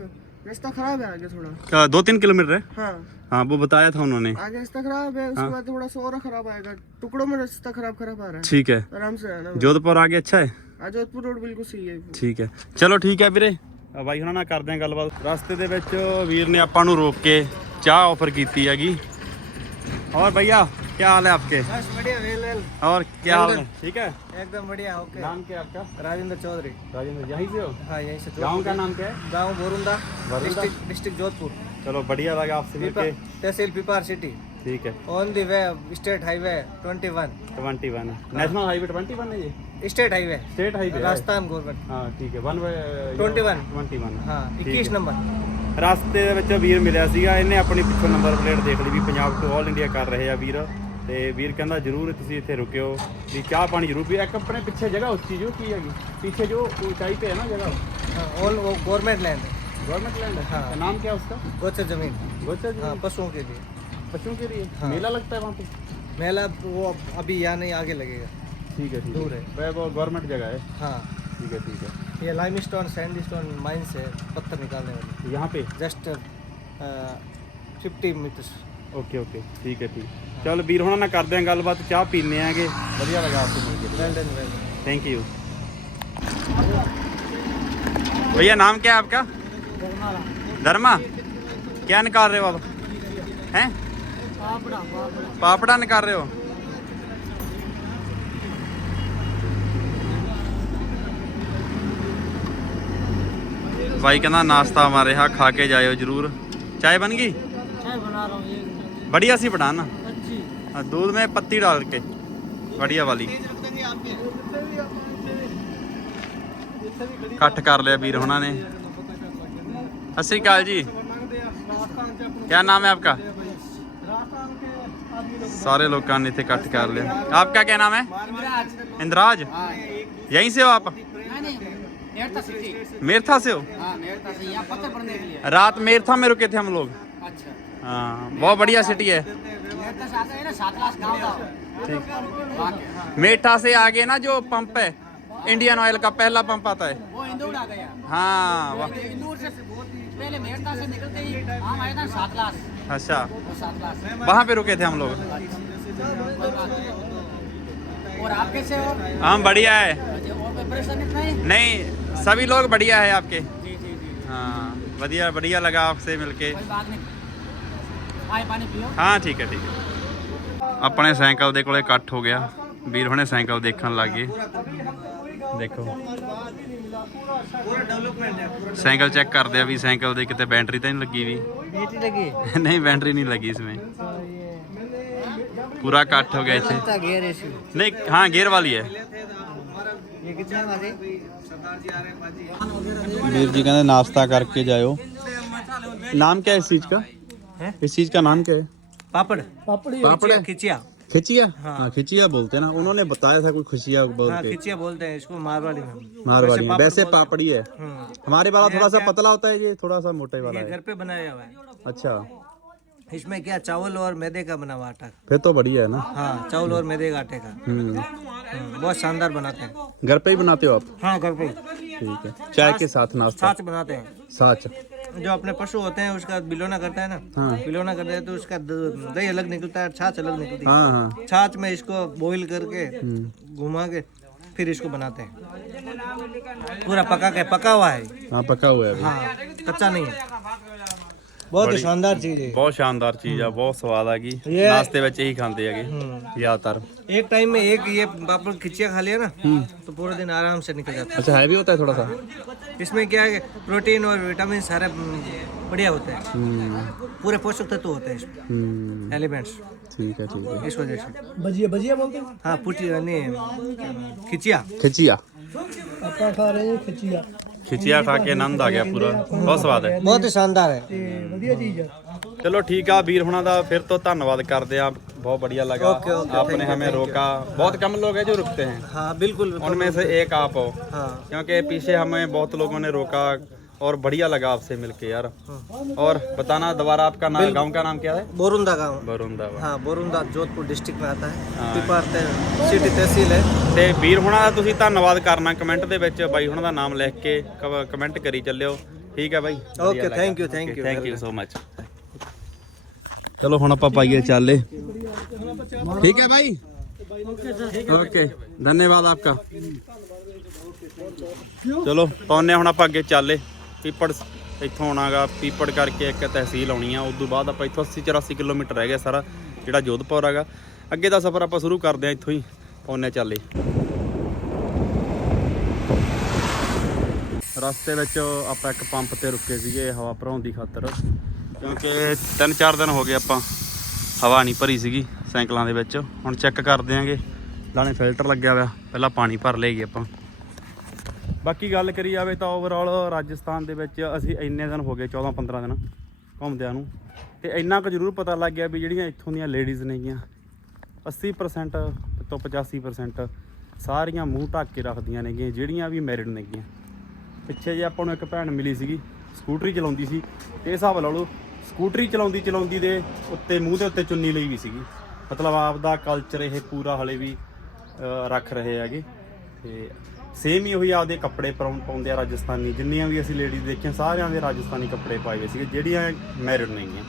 Speaker 5: रास्ता खराब है आगे थोड़ा।
Speaker 1: दो तीन किलोमीटर है?
Speaker 5: हाँ।
Speaker 1: हाँ वो बताया था उन्होंने।
Speaker 5: आगे रास्ता खराब है उसके बाद थोड़ा सा और खराब आएगा। टुकड़ों में रास्ता खराब खराब आ रहा है।
Speaker 1: ठीक है।
Speaker 5: आराम से
Speaker 1: जोधपुर आगे अच्छा है?
Speaker 5: ਜੋਧਪੁਰ ਰੋਡ ਬਿਲਕੁਲ ਸਹੀ ਹੈ
Speaker 1: ਠੀਕ ਹੈ। ਚਲੋ ਠੀਕ ਹੈ ਵੀਰੇ। ਬਾਈ ਹੁਣਾਂ ਨਾਲ ਕਰਦੇ ਆ ਗੱਲਬਾਤ। ਰਸਤੇ ਦੇ ਵਿੱਚ ਵੀਰ ਨੇ ਆਪਾਂ ਨੂੰ ਰੋਕ ਕੇ ਚਾਹ ਆਫਰ ਕੀਤੀ ਹੈਗੀ। ਔਰ ਭਈਆ? क्या हाल है आपके
Speaker 5: बस बढ़िया वेल वेल
Speaker 1: और क्या हाल है ठीक है
Speaker 5: एकदम बढ़िया ओके
Speaker 1: नाम क्या है आपका
Speaker 5: राजेंद्र चौधरी
Speaker 1: राजेंद्र यहीं से हो
Speaker 5: हाँ यहीं से
Speaker 1: गांव का नाम क्या है
Speaker 5: गाँव बोरुंदा
Speaker 1: बोरुंदा?
Speaker 5: डिस्ट्रिक्ट डिस्ट्रिक्ट जोधपुर
Speaker 1: चलो बढ़िया लगा आपसे मिलके
Speaker 5: तहसील पिपार सिटी
Speaker 1: ठीक है
Speaker 5: on the way state highway 21
Speaker 1: twenty one national highway twenty one है ये
Speaker 5: स्टेट हाईवे
Speaker 1: स्टेट हाईवे है।
Speaker 5: राजस्थान गवर्नमेंट
Speaker 1: हाँ ठीक है वन
Speaker 5: 21
Speaker 1: ट्वेंटी वन
Speaker 5: हाँ
Speaker 1: ठीक
Speaker 5: 21
Speaker 1: है।
Speaker 5: नंबर
Speaker 1: ਰਸਤੇ ਦੇ ਵਿੱਚ ਵੀਰ ਮਿਲਿਆ ਸੀਗਾ ਇਹਨੇ ਆਪਣੀ ਪਿੱਛੋਂ ਨੰਬਰ ਪਲੇਟ ਦੇਖ ਲਈ ਵੀ ਪੰਜਾਬ ਤੋਂ ਆਲ ਇੰਡੀਆ ਕਰ ਰਹੇ ਆ ਵੀਰ ਤੇ ਵੀਰ ਕਹਿੰਦਾ ਜਰੂਰ ਤੁਸੀਂ ਇੱਥੇ ਰੁਕਿਓ ਵੀ ਚਾਹ ਪਾਣੀ ਜਰੂਰ ਵੀ ਇੱਕ ਆਪਣੇ ਪਿੱਛੇ ਜਗ੍ਹਾ ਉੱਚੀ ਜੋ ਕੀ ਹੈਗੀ ਪਿੱਛੇ ਜੋ ऊंचाई पे है ना जगह
Speaker 5: हाँ ऑल वो गवर्नमेंट लैंड है
Speaker 1: गवर्नमेंट लैंड है
Speaker 5: हाँ।
Speaker 1: क्या नाम क्या है उसका
Speaker 5: गोचर जमीन
Speaker 1: गोचर जी
Speaker 5: हाँ पशुओं के लिए
Speaker 1: पशुओं के लिए
Speaker 5: हाँ।
Speaker 1: मेला लगता है वहाँ पे
Speaker 5: मेला वो अभी यहाँ नहीं आगे लगेगा
Speaker 1: ठीक है ठीक
Speaker 5: दूर है।
Speaker 1: वह वो गवर्नमेंट जगह है
Speaker 5: हाँ
Speaker 1: ठीक है ठीक है
Speaker 5: ये लाइमस्टोन सैंडस्टोन माइंस है पत्थर निकालने वाली
Speaker 1: यहाँ पे
Speaker 5: just fifty meters
Speaker 1: okay okay ਠੀਕ ਹੈ ਠੀਕ ਚਲ ਵੀਰ ਹੁਣਾਂ ਨਾਲ ਕਰਦੇ ਆਂ ਗੱਲਬਾਤ ਚਾਹ ਪੀਨੇ ਆਂਗੇ ਵਧੀਆ ਲੱਗਾ ਆਪਸੇ ਮਿਲ ਕੇ
Speaker 5: well done well
Speaker 1: thank you भैया नाम क्या है आपका धर्मा क्या निकाल रहे हो आप हैं पापड़ा निकाल रहे हो भाई कहना नाश्ता हमारे यहाँ खा के जायो जरूर चाय बन गई
Speaker 4: चाय बना रहा हूँ ये
Speaker 1: बढ़िया सी बनाना
Speaker 4: अच्छी
Speaker 1: हाँ, दूध में पत्ती डाल के बढ़िया वाली ਇਕੱਠ ਕਰ ਲਿਆ ਵੀਰ ਹੁਣਾਂ ਨੇ ਸਤਿ ਸ਼੍ਰੀ ਅਕਾਲ ਜੀ ਕੀ ਨਾਮ ਹੈ ਆਪਕਾ ਸਾਰੇ ਲੋਕਾਂ ਨੇ ਇੱਥੇ ਇਕੱਠ ਕਰ ਲਿਆ ਆਪਕਾ ਕੀ ਨਾਮ ਹੈ इंद्राज यहीं से हो आप मेरथा से हो रात मेरथा में रुके थे हम लोग हाँ बहुत बढ़िया सिटी है मेरठा से आगे ना जो पंप है इंडियन ऑयल का पहला पंप आता है।
Speaker 5: वो इंदौर आ गया।
Speaker 1: हाँ वाह।
Speaker 5: इंदौर से पहले मेरठा से निकलते ही हम आए था सात लाख
Speaker 1: अच्छा वहाँ पे रुके थे हम लोग।
Speaker 5: और आप कैसे हो
Speaker 1: हम बढ़िया है।
Speaker 5: अच्छा, तो नहीं?
Speaker 1: नहीं सभी लोग बढ़िया है आपके। हाँ बढ़िया बढ़िया लगा आपसे मिलके।
Speaker 5: कोई बात नहीं आए पानी पियो
Speaker 1: ਹਾਂ ਠੀਕ ਹੈ ਠੀਕ ਹੈ ਆਪਣੇ ਸਾਈਕਲ ਦੇ ਕੋਲੇ ਇਕੱਠ ਹੋ ਗਿਆ ਵੀਰ ਹੁਣੇ ਸਾਈਕਲ ਦੇਖਣ ਲੱਗ ਗਏ ਦੇਖੋ ਸਾਈਕਲ ਚੈੱਕ ਕਰਦੇ ਆ ਵੀ ਸਾਈਕਲ ਦੇ ਕਿਤੇ ਬੈਟਰੀ ਤਾਂ ਨਹੀਂ ਲੱਗੀ ਵੀ
Speaker 5: बेटी लगी
Speaker 1: नहीं बैटरी नहीं लगी इसमें पूरा कट हो गया इसे
Speaker 5: घेर इशू
Speaker 1: नहीं हाँ गियर वाली है
Speaker 5: ये कितने वाले
Speaker 1: वीर जी कहते नाश्ता करके जाओ नाम क्या है इस चीज का इस चीज़ का नाम क्या है?
Speaker 5: पापड़।
Speaker 1: पापड़ है?
Speaker 5: खिचिया।
Speaker 1: खिचिया। हाँ। खिचिया बोलते हैं ना। उन्होंने बताया था कोई खुशिया बोल के।
Speaker 5: खिचिया बोलते हैं इसको मारवाड़ी में।
Speaker 1: मारवाड़ी में। वैसे पापड़ी है हमारे वाला थोड़ा सा पतला होता है ये थोड़ा सा मोटे वाला है?
Speaker 5: घर पे बनाया हुआ है।
Speaker 1: अच्छा।
Speaker 5: इसमें क्या चावल और मैदे का बना हुआ आटा?
Speaker 1: फिर तो बढ़िया है ना।
Speaker 5: हाँ चावल और मैदे का आटे का।
Speaker 1: हम्म।
Speaker 5: हम्म, बहुत शानदार बनाते हैं।
Speaker 1: घर पे ही बनाते हो आप?
Speaker 5: हाँ घर पे
Speaker 1: ठीक है। चाय के साथ नाश्ता?
Speaker 5: छाछ बनाते हैं।
Speaker 1: साच
Speaker 5: जो अपने पशु होते हैं उसका बिलोना करता है ना?
Speaker 1: हाँ।
Speaker 5: बिलोना करते हैं तो उसका दही अलग निकलता है छाछ अलग निकलती है।
Speaker 1: हाँ हाँ।
Speaker 5: छाछ में इसको बॉईल करके
Speaker 1: हम्म।
Speaker 5: घुमा के फिर इसको बनाते हैं। पूरा पका के पका हुआ है।
Speaker 1: हाँ पका हुआ है
Speaker 5: हाँ कच्चा नहीं है। बहुत ही शानदार चीज है
Speaker 1: ਬਹੁਤ ਸ਼ਾਨਦਾਰ ਚੀਜ਼ ਆ ਬਹੁਤ ਸਵਾਦ ਆ ਗਈ
Speaker 5: ਇਹ-
Speaker 1: ਨਾਸ਼ਤੇ ਵਿੱਚ ਇਹੀ ਖਾਂਦੇ ਹੈਗੇ ਜ਼ਿਆਦਾਤਰ
Speaker 5: एक टाइम में एक ये पापड़ खिचिया खा लिया ना तो पूरा दिन आराम से निकल जाता
Speaker 1: अच्छा हैवी होता है थोड़ा सा
Speaker 5: है इसमें क्या है कि प्रोटीन और विटामिन सारे हम्म, बढ़िया होते हैं
Speaker 1: हम्म
Speaker 5: पूरे पोषक तत्व होते हैं इसमें
Speaker 1: हम्म,
Speaker 5: एलिमेंट्स
Speaker 1: ठीक है ठीक है
Speaker 5: इस वजह से भजिया भजिया बोलते हैं हाँ पुटी नहीं खिचिया
Speaker 1: खिचिया
Speaker 5: ਆਪਾਂ ਖਾ ਰਹੇ ਹਾਂ ਖਿਚੀਆ
Speaker 1: ਖਿਚੀਆ ਖਾ ਕੇ ਆਨੰਦ ਆ ਗਿਆ ਪੂਰਾ ਬਹੁਤ ਸਵਾਦ ਹੈ
Speaker 5: ਬਹੁਤ ਹੀ ਸ਼ਾਨਦਾਰ ਹੈ ਵਧੀਆ ਚੀਜ਼ ਹੈ
Speaker 1: चलो ठीक है वीर हुणा ਦਾ फिर तो धन्यवाद करते हैं बहुत बढ़िया लगा आपने हमें रोका बहुत कम लोग हैं जो रुकते हैं
Speaker 5: हाँ बिल्कुल
Speaker 1: उनमें से एक आप हो
Speaker 5: हाँ
Speaker 1: क्योंकि पीछे हमें बहुत लोगों ने रोका और बढ़िया लगा आपसे मिलके यार और बताना दोबारा आपका नाम गांव का नाम क्या है
Speaker 5: बोरुंदा गाँव
Speaker 1: बरुंदा
Speaker 5: हाँ बोरुंदा जोधपुर डिस्ट्रिक्ट में आता
Speaker 1: हाँ।
Speaker 5: है पिपार सिटी तहसील है
Speaker 1: ਤੇ ਵੀਰ ਹੁਣਾਂ ਦਾ ਤੁਸੀਂ ਧੰਨਵਾਦ ਕਰਨਾ ਕਮੈਂਟ ਦੇ ਵਿੱਚ ਬਾਈ ਹੁਣਾਂ ਦਾ ਨਾਮ ਲਿਖ ਕੇ ਕਮੈਂਟ ਕਰੀ ਚੱਲਿਓ ਠੀਕ ਹੈ ਬਾਈ
Speaker 5: Okay, thank you, thank you,
Speaker 1: thank you so much ਚਲੋ ਹੁਣ ਆਪਾਂ ਪਾਈਏ ਚਾਲੇ ਠੀਕ ਹੈ ਭਾਈ ਓਕੇ ਧੰਨਵਾਦ ਆਪਕਾ ਚਲੋ ਪਾਉਨੇ ਹੁਣ ਆਪਾਂ ਅੱਗੇ ਚਾਲੇ ਪੀਪੜ ਇੱਥੋਂ ਆਉਣਾਗਾ, ਪੀਪੜ ਕਰਕੇ ਇੱਕ ਤਹਿਸੀਲ ਆਉਣੀ ਆ ਉਸ ਤੋਂ ਬਾਅਦ ਆਪਾਂ ਇੱਥੋਂ 80 84 ਕਿਲੋਮੀਟਰ ਰਹਿ ਗਿਆ ਸਾਰਾ, ਜਿਹੜਾ ਜੋਧਪੁਰ ਹੈਗਾ ਅੱਗੇ ਦਾ ਸਫ਼ਰ ਆਪਾਂ ਸ਼ੁਰੂ ਕਰਦੇ ਆ ਇੱਥੋਂ ਹੀ, ਪੌਨੇ ਚਾਲੇ। ਰਸਤੇ ਵਿੱਚ ਆਪਾਂ ਇੱਕ ਪੰਪ ਤੇ ਰੁਕੇ ਸੀਗੇ, ਹਵਾ ਭਰਾਉਣ ਦੀ ਖਾਤਰ, ਕਿਉਂਕਿ 3-4 ਦਿਨ ਹੋ ਗਏ ਆਪਾਂ ਹਵਾ ਨਹੀਂ ਭਰੀ ਸੀਗੀ ਸਾਈਕਲਾਂ ਦੇ ਵਿੱਚ। ਹੁਣ ਚੈੱਕ ਕਰਦੇ ਆਂਗੇ ਲਾਣੇ ਫਿਲਟਰ ਲੱਗਿਆ ਹੋਇਆ, ਪਹਿਲਾਂ ਪਾਣੀ ਭਰ ਲਈਏ ਆਪਾਂ। ਬਾਕੀ ਗੱਲ ਕਰੀ ਜਾਵੇ ਤਾਂ ਓਵਰਆਲ ਰਾਜਸਥਾਨ ਦੇ ਵਿੱਚ ਅਸੀਂ ਇੰਨੇ ਦਿਨ ਹੋ ਗਏ 14-15 ਦਿਨ ਘੁੰਮਦਿਆਂ ਨੂੰ। ਤੇ ਇੰਨਾ ਕੁ ਜ਼ਰੂਰ ਪਤਾ ਲੱਗ ਗਿਆ ਵੀ ਜਿਹੜੀਆਂ ਇੱਥੋਂ ਦੀਆਂ ਲੇਡੀਜ਼ ਨੇਗੀਆਂ 80% ਤੋਂ 85% ਸਾਰੀਆਂ ਮੂੰਹ ਢੱਕ ਕੇ ਰੱਖਦੀਆਂ ਨੇਗੀਆਂ ਜਿਹੜੀਆਂ ਵੀ ਮੈਰਿਡ ਨੇਗੀਆਂ ਪਿੱਛੇ ਜੇ ਆਪਾਂ ਨੂੰ ਇੱਕ ਭੈਣ ਮਿਲੀ ਸੀਗੀ, ਸਕੂਟਰੀ ਚਲਾਉਂਦੀ ਸੀ। ਤੇ ਇਹ ਹਿਸਾਬ ਲਾ ਲਓ, ਸਕੂਟਰੀ ਚਲਾਉਂਦੀ ਚਲਾਉਂਦੀ ਦੇ ਉੱਤੇ, ਮੂੰਹ ਦੇ ਉੱਤੇ ਚੁੰਨੀ ਲਈ ਵੀ ਸੀਗੀ। ਮਤਲਬ ਆਪ ਦਾ ਕਲਚਰ ਇਹ ਪੂਰਾ ਹਲੇ ਵੀ ਰੱਖ ਰਹੇ ਹੈਗੇ। ਤੇ ਸੇਮ ਹੀ ਉਹੀ ਆਪਦੇ ਕੱਪੜੇ ਪਾਉਂਦੇ ਆ ਰਾਜਸਥਾਨੀ ਜਿੰਨੀਆਂ ਵੀ ਅਸੀਂ ਲੇਡੀਜ਼ ਦੇਖੀਆਂ ਸਾਰਿਆਂ ਦੇ ਰਾਜਸਥਾਨੀ ਕੱਪੜੇ ਪਾਏ ਹੋਏ ਸੀਗੇ ਜਿਹੜੀਆਂ ਮੈਰਿਡ ਨਹੀਂ ਹੈ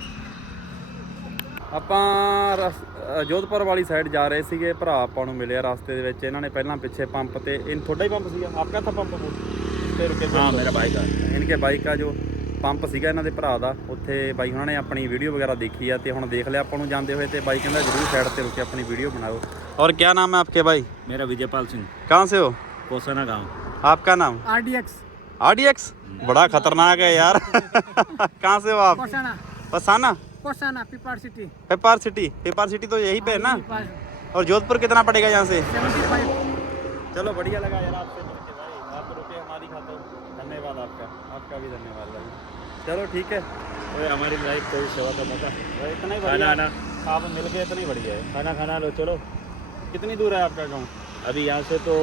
Speaker 1: ਆਪਾਂ ਜੋਧਪੁਰ ਵਾਲੀ ਸਾਈਡ ਜਾ ਰਹੇ ਸੀਗੇ ਭਰਾ ਆਪਾਂ ਨੂੰ ਮਿਲਿਆ ਰਸਤੇ ਦੇ ਵਿੱਚ ਇਹਨਾਂ ਨੇ ਪਹਿਲਾਂ ਪਿੱਛੇ ਪੰਪ ਤੇ ਇਹ ਤੁਹਾਡਾ ਹੀ ਪੰਪ ਸੀਗਾ ਆਪਕਾ ਤਾਂ ਪੰਪ ਤੇ ਰੁਕੇ
Speaker 6: ਹਾਂ ਮੇਰਾ ਬਾਈਕ ਆ।
Speaker 1: ਇਨਕੇ ਬਾਈਕ ਆ ਜੋ ਪੰਪ ਸੀਗਾ ਇਹਨਾਂ ਦੇ ਭਰਾ ਦਾ ਉੱਥੇ ਬਾਈ ਉਹਨਾਂ ਨੇ ਆਪਣੀ ਵੀਡੀਓ ਵਗੈਰਾ ਦੇਖੀ ਆ ਤੇ ਹੁਣ ਦੇਖ ਲਿਆ ਆਪਾਂ ਨੂੰ ਜਾਂਦੇ ਹੋਏ ਤੇ ਬਾਈ ਕਹਿੰਦਾ ਜਰੂਰ ਸਾਈਡ ਤੇ ਰੁਕੇ ਆਪਣੀ ਵੀਡੀਓ ਬਣਾਓ। ਔਰ ਕੀ ਨਾਮ ਹੈ ਆਪਕੇ ਬਾਈ?
Speaker 6: ਮੇਰਾ ਵਿਜੇਪਾਲ ਸਿੰਘ।
Speaker 1: ਕਹਾਂ ਸੇ ਹੋ?
Speaker 6: कोसाना गाँव।
Speaker 1: आपका नाम?
Speaker 7: आरडीएक्स।
Speaker 1: आरडीएक्स? बड़ा खतरनाक है यार। कहाँ से हो आप?
Speaker 7: Kosana.
Speaker 1: पसाना
Speaker 7: Kosana Pipar city.
Speaker 1: Pipar city. Pipar city तो यही पे है ना? और जोधपुर कितना पड़ेगा यहाँ से? चलो बढ़िया लगा यार आपसे आप रुके हमारी खातिर धन्यवाद आपका। आपका भी धन्यवाद भाई। चलो ठीक है।
Speaker 6: ओए हमारी लाइफ कोई सेवा का मौका
Speaker 1: इतना ही बढ़िया। आप मिल गए इतना ही बढ़िया है।
Speaker 6: खाना खाना लो चलो।
Speaker 1: कितनी दूर है आपका गाँव?
Speaker 6: अभी यहाँ से तो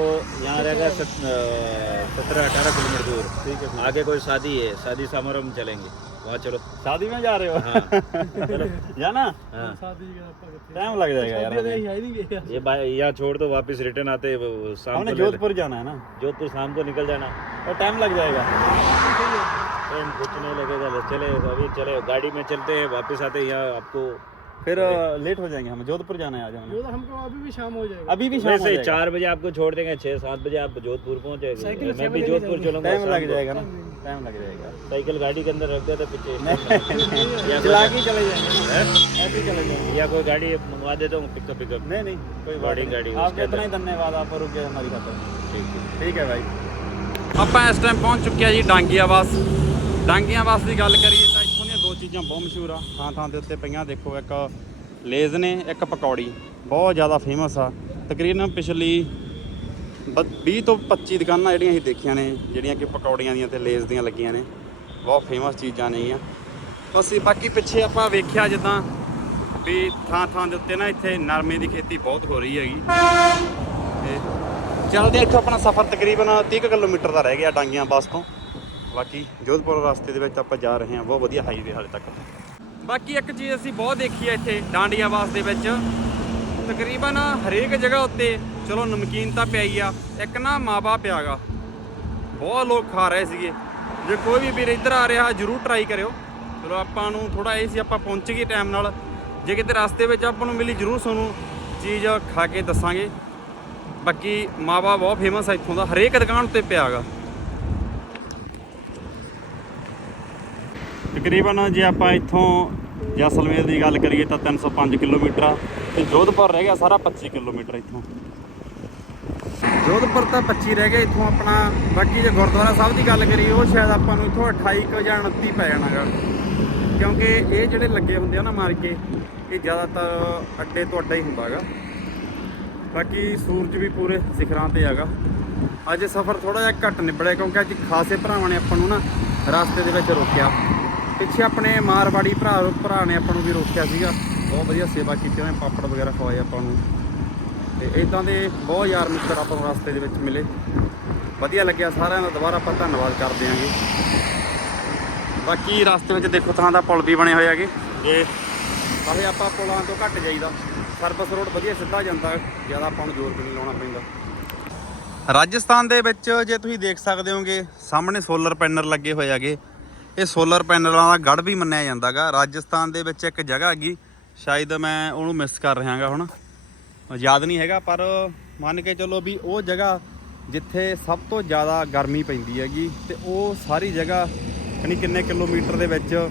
Speaker 6: यहाँ रहेगा सत्रह अठारह किलोमीटर दूर।
Speaker 1: ठीक है।
Speaker 6: आगे कोई शादी है शादी समारोह में चलेंगे। वहाँ चलो।
Speaker 1: शादी में जा रहे हो?
Speaker 6: हाँ। चलो।
Speaker 1: जाना?
Speaker 6: हाँ।
Speaker 1: टाइम लग जाएगा यार
Speaker 6: ये भाई यहाँ छोड़ दो वापस रिटर्न आते शाम को
Speaker 1: जोधपुर जाना है ना?
Speaker 6: जोधपुर शाम को निकल जाना।
Speaker 1: और टाइम लग जाएगा।
Speaker 6: टाइम कुछ नहीं लगेगा चले अभी चले गाड़ी में चलते हैं वापस आते हैं यहाँ आपको।
Speaker 1: फिर लेट हो जाएंगे हमें जोधपुर जाना है आज हमें
Speaker 7: हमको अभी भी शाम हो जाएगा
Speaker 1: अभी भी शाम हो
Speaker 6: वैसे
Speaker 1: जाएगा
Speaker 6: चार बजे आपको छोड़ देंगे छः सात बजे आप जोधपुर पहुंचे मैं भी जोधपुर चलूंगा
Speaker 1: टाइम
Speaker 6: शाम
Speaker 1: लग
Speaker 6: को।
Speaker 1: जाएगा ना टाइम लग जाएगा
Speaker 6: साइकिल गाड़ी के अंदर रख देते पीछे या
Speaker 1: चला
Speaker 6: कोई-
Speaker 1: के ही चले जाएंगे
Speaker 6: हैं?
Speaker 1: ऐसे ही चले जाएंगे
Speaker 6: या कोई गाड़ी मंगवा देता हूँ पिकअप पिकअप
Speaker 1: नहीं नहीं कोई बात
Speaker 6: बड़ी
Speaker 1: नहीं।
Speaker 6: गाड़ी,
Speaker 1: आपका
Speaker 6: उसके
Speaker 1: इतना ही
Speaker 6: अंदर।
Speaker 1: धन्यवाद आप रुके हमारी खातर
Speaker 6: ठीक है
Speaker 1: ਠੀਕ ਹੈ ਬਾਈ ਆਪਾਂ ਇਸ ਟਾਈਮ ਪਹੁੰਚ ਚੁੱਕੇ ਆ ਜੀ ਡਾਂਗੀਆਂ ਬਾਸ ਡਾਂਗੀਆਂ ਬਾਸ ਦੀ ਗੱਲ ਕਰੀਏ ਤਾਂ ਇੱਥੋਂ ਦੀਆਂ ਦੋ ਚੀਜ਼ਾਂ ਬਹੁਤ ਮਸ਼ਹੂਰ ਆ। ਥਾਂ ਥਾਂ ਦੇ ਉੱਤੇ ਪਈਆਂ। ਦੇਖੋ, ਇੱਕ ਲੇਜ਼ ਨੇ, ਇੱਕ ਪਕੌੜੀ। ਬਹੁਤ ਜ਼ਿਆਦਾ ਫੇਮਸ ਆ। ਤਕਰੀਬਨ ਪਿਛਲੀ ਬ- 20 ਤੋਂ 25 ਦੁਕਾਨਾਂ ਜਿਹੜੀਆਂ ਅਸੀਂ ਦੇਖੀਆਂ ਨੇ, ਜਿਹੜੀਆਂ ਕਿ ਪਕੌੜੀਆਂ ਦੀਆਂ ਤੇ ਲੇਜ਼ ਦੀਆਂ ਲੱਗੀਆਂ ਨੇ। ਬਹੁਤ ਫੇਮਸ ਚੀਜ਼ਾਂ ਨੇਗੀਆਂ ਬਸ ਬਾਕੀ ਪਿੱਛੇ ਆਪਾਂ ਵੇਖਿਆ ਜਿੱਦਾਂ ਵੀ ਥਾਂ ਥਾਂ ਦੇ ਉੱਤੇ ਨਾ ਇੱਥੇ ਨਰਮੇ ਦੀ ਖੇਤੀ ਬਹੁਤ ਹੋ ਰਹੀ ਹੈਗੀ। ਤੇ ਚੱਲਦੇ ਇੱਥੋਂ ਆਪਣਾ ਸਫ਼ਰ ਤਕਰੀਬਨ 30 ਕੁ ਕਿਲੋਮੀਟਰ ਦਾ ਰਹਿ ਗਿਆ ਡਾਂਗੀਆਂ ਬੱਸ ਤੋਂ। ਬਾਕੀ ਜੋਧਪੁਰ ਰਸਤੇ ਦੇ ਵਿੱਚ ਆਪਾਂ ਜਾ ਰਹੇ ਹਾਂ, ਬਹੁਤ ਵਧੀਆ ਹਾਈਵੇ ਹਾਲੇ ਤੱਕ। ਬਾਕੀ ਇੱਕ ਚੀਜ਼ ਅਸੀਂ ਬਹੁਤ ਦੇਖੀ ਹੈ ਇੱਥੇ ਡਾਂਡੀਆਂ ਬਾਸ ਦੇ ਵਿੱਚ। ਤਕਰੀਬਨ ਹਰੇਕ ਜਗ੍ਹਾ ਉੱਤੇ, ਚਲੋ ਨਮਕੀਨ ਤਾਂ ਪਿਆਈ ਆ, ਇੱਕ ਨਾ ਮਾਵਾ ਪਿਆਗਾ। ਬਹੁਤ ਲੋਕ ਖਾ ਰਹੇ ਸੀਗੇ। ਜੇ ਕੋਈ ਵੀ ਵੀਰ ਇੱਧਰ ਆ ਰਿਹਾ, ਜਰੂਰ ਟਰਾਈ ਕਰਿਓ। ਚਲੋ ਆਪਾਂ ਨੂੰ ਥੋੜਾ ਇਹ ਸੀ, ਆਪਾਂ ਪਹੁੰਚ ਗਏ ਟਾਈਮ ਨਾਲ। ਜੇ ਕਿਤੇ ਰਸਤੇ ਵਿੱਚ ਆਪਾਂ ਨੂੰ ਮਿਲੀ, ਜਰੂਰ ਤੁਹਾਨੂੰ ਚੀਜ਼ ਖਾ ਕੇ ਦੱਸਾਂਗੇ। ਬਾਕੀ ਮਾਵਾ ਬਹੁਤ ਫੇਮਸ ਹੈ ਇੱਥੋਂ ਦਾ, ਹਰੇਕ ਦੁਕਾਨ ਉੱਤੇ ਪਿਆਗਾ। ਤਕਰੀਬਨ ਜੇ ਆਪਾਂ ਇੱਥੋਂ ਜੈਸਲਮੇਰ ਦੀ ਗੱਲ ਕਰੀਏ ਤਾਂ 305 ਕਿਲੋਮੀਟਰ ਆ ਤੇ ਜੋਧਪੁਰ ਰਹਿ ਗਿਆ ਸਾਰਾ 25 ਕਿਲੋਮੀਟਰ ਇੱਥੋਂ। ਜੋਧਪੁਰ ਤਾਂ 25 ਰਹਿ ਗਿਆ, ਇੱਥੋਂ ਆਪਣਾ ਬਾਕੀ ਜੇ ਗੁਰਦੁਆਰਾ ਸਾਹਿਬ ਦੀ ਗੱਲ ਕਰੀਏ, ਉਹ ਸ਼ਾਇਦ ਆਪਾਂ ਨੂੰ ਇੱਥੋਂ 28 ਕੁ ਜਾਂ 29 ਪੈ ਜਾਣਾਗਾ। ਕਿਉਂਕਿ ਇਹ ਜਿਹੜੇ ਲੱਗੇ ਹੁੰਦੇ ਆ ਨਾ ਮਾਰ ਕੇ ਇਹ ਜ਼ਿਆਦਾਤਰ ਅੱਡੇ ਤੋਂ ਅੱਡਾ ਹੀ ਹੁੰਦਾਗਾ। ਬਾਕੀ ਸੂਰਜ ਵੀ ਪੂਰੇ ਸਿਖਰਾਂ ਤੇ ਹੈਗਾ ਅੱਜ ਸਫ਼ਰ ਥੋੜਾ ਜਿਹਾ ਘੱਟ ਨਿਬੜਿਆ, ਕਿਉਂਕਿ ਅੱਜ ਖਾਸੇ ਭਰਾਵਾਂ ਨੇ ਆਪਾਂ ਨੂੰ ਨਾ ਰਸਤੇ ਦੇ ਵਿੱਚ ਰੋਕਿਆ। ਪਿੱਛੇ ਆਪਣੇ ਮਾਰਵਾੜੀ ਭਰਾ ਭਰਾ ਨੇ ਆਪਾਂ ਨੂੰ ਵੀ ਰੋਕਿਆ ਸੀਗਾ। ਬਹੁਤ ਵਧੀਆ ਸੇਵਾ ਕੀਤੀ ਉਹਨੇ ਪਾਪੜ ਵਗੈਰਾ ਖਵਾਏ ਆਪਾਂ ਨੂੰ। ਤੇ ਇਦਾਂ ਦੇ ਬਹੁਤ ਯਾਰ ਮਿੱਤਰ ਆਪਾਂ ਨੂੰ ਰਸਤੇ ਦੇ ਵਿੱਚ ਮਿਲੇ। ਵਧੀਆ ਲੱਗਿਆ ਸਾਰਿਆਂ ਦਾ ਦੁਬਾਰਾ ਆਪਾਂ ਧੰਨਵਾਦ ਕਰਦੇ ਆਂਗੇ ਬਾਕੀ ਰਸਤੇ ਵਿੱਚ ਦੇਖੋ ਥਾਂ ਦਾ ਪੁਲ ਵੀ ਬਣੇ ਹੋਏ ਹੈਗੇ। ਇਹ ਵੈਸੇ ਆਪਾਂ ਪੁਲਾਂ ਤੋਂ ਘੱਟ ਜਾਈਦਾ। ਸਰਵਿਸ ਰੋਡ ਵਧੀਆ ਸਿੱਧਾ ਜਾਂਦਾ ਜ਼ਿਆਦਾ ਆਪਾਂ ਨੂੰ ਜ਼ੋਰ ਵੀ ਨਹੀਂ ਲਾਉਣਾ ਪੈਂਦਾ। ਰਾਜਸਥਾਨ ਦੇ ਵਿੱਚ ਜੇ ਤੁਸੀਂ ਦੇਖ ਸਕਦੇ ਹੋਗੇ ਸਾਹਮਣੇ ਸੋਲਰ ਪੈਨਲ ਲੱਗੇ ਹੋਏ ਹੈਗੇ। ਇਹ ਸੋਲਰ ਪੈਨਲਾਂ ਦਾ ਗੜ ਵੀ ਮੰਨਿਆ ਜਾਂਦਾਗਾ। ਰਾਜਸਥਾਨ ਦੇ ਵਿੱਚ ਇੱਕ ਜਗ੍ਹਾ ਹੈਗੀ। ਸ਼ਾਇਦ ਮੈਂ ਉਹਨੂੰ ਮਿਸ ਕਰ ਰਿਹਾਗਾ ਹੁਣ। ਯਾਦ ਨਹੀਂ ਹੈਗਾ, ਪਰ ਮੰਨ ਕੇ ਚੱਲੋ ਵੀ ਉਹ ਜਗ੍ਹਾ ਜਿੱਥੇ ਸਭ ਤੋਂ ਜ਼ਿਆਦਾ ਗਰਮੀ ਪੈਂਦੀ ਹੈਗੀ ਤੇ ਉਹ ਸਾਰੀ ਜਗ੍ਹਾ ਯਾਨੀ ਕਿੰਨੇ ਕਿਲੋਮੀਟਰ ਦੇ ਵਿੱਚ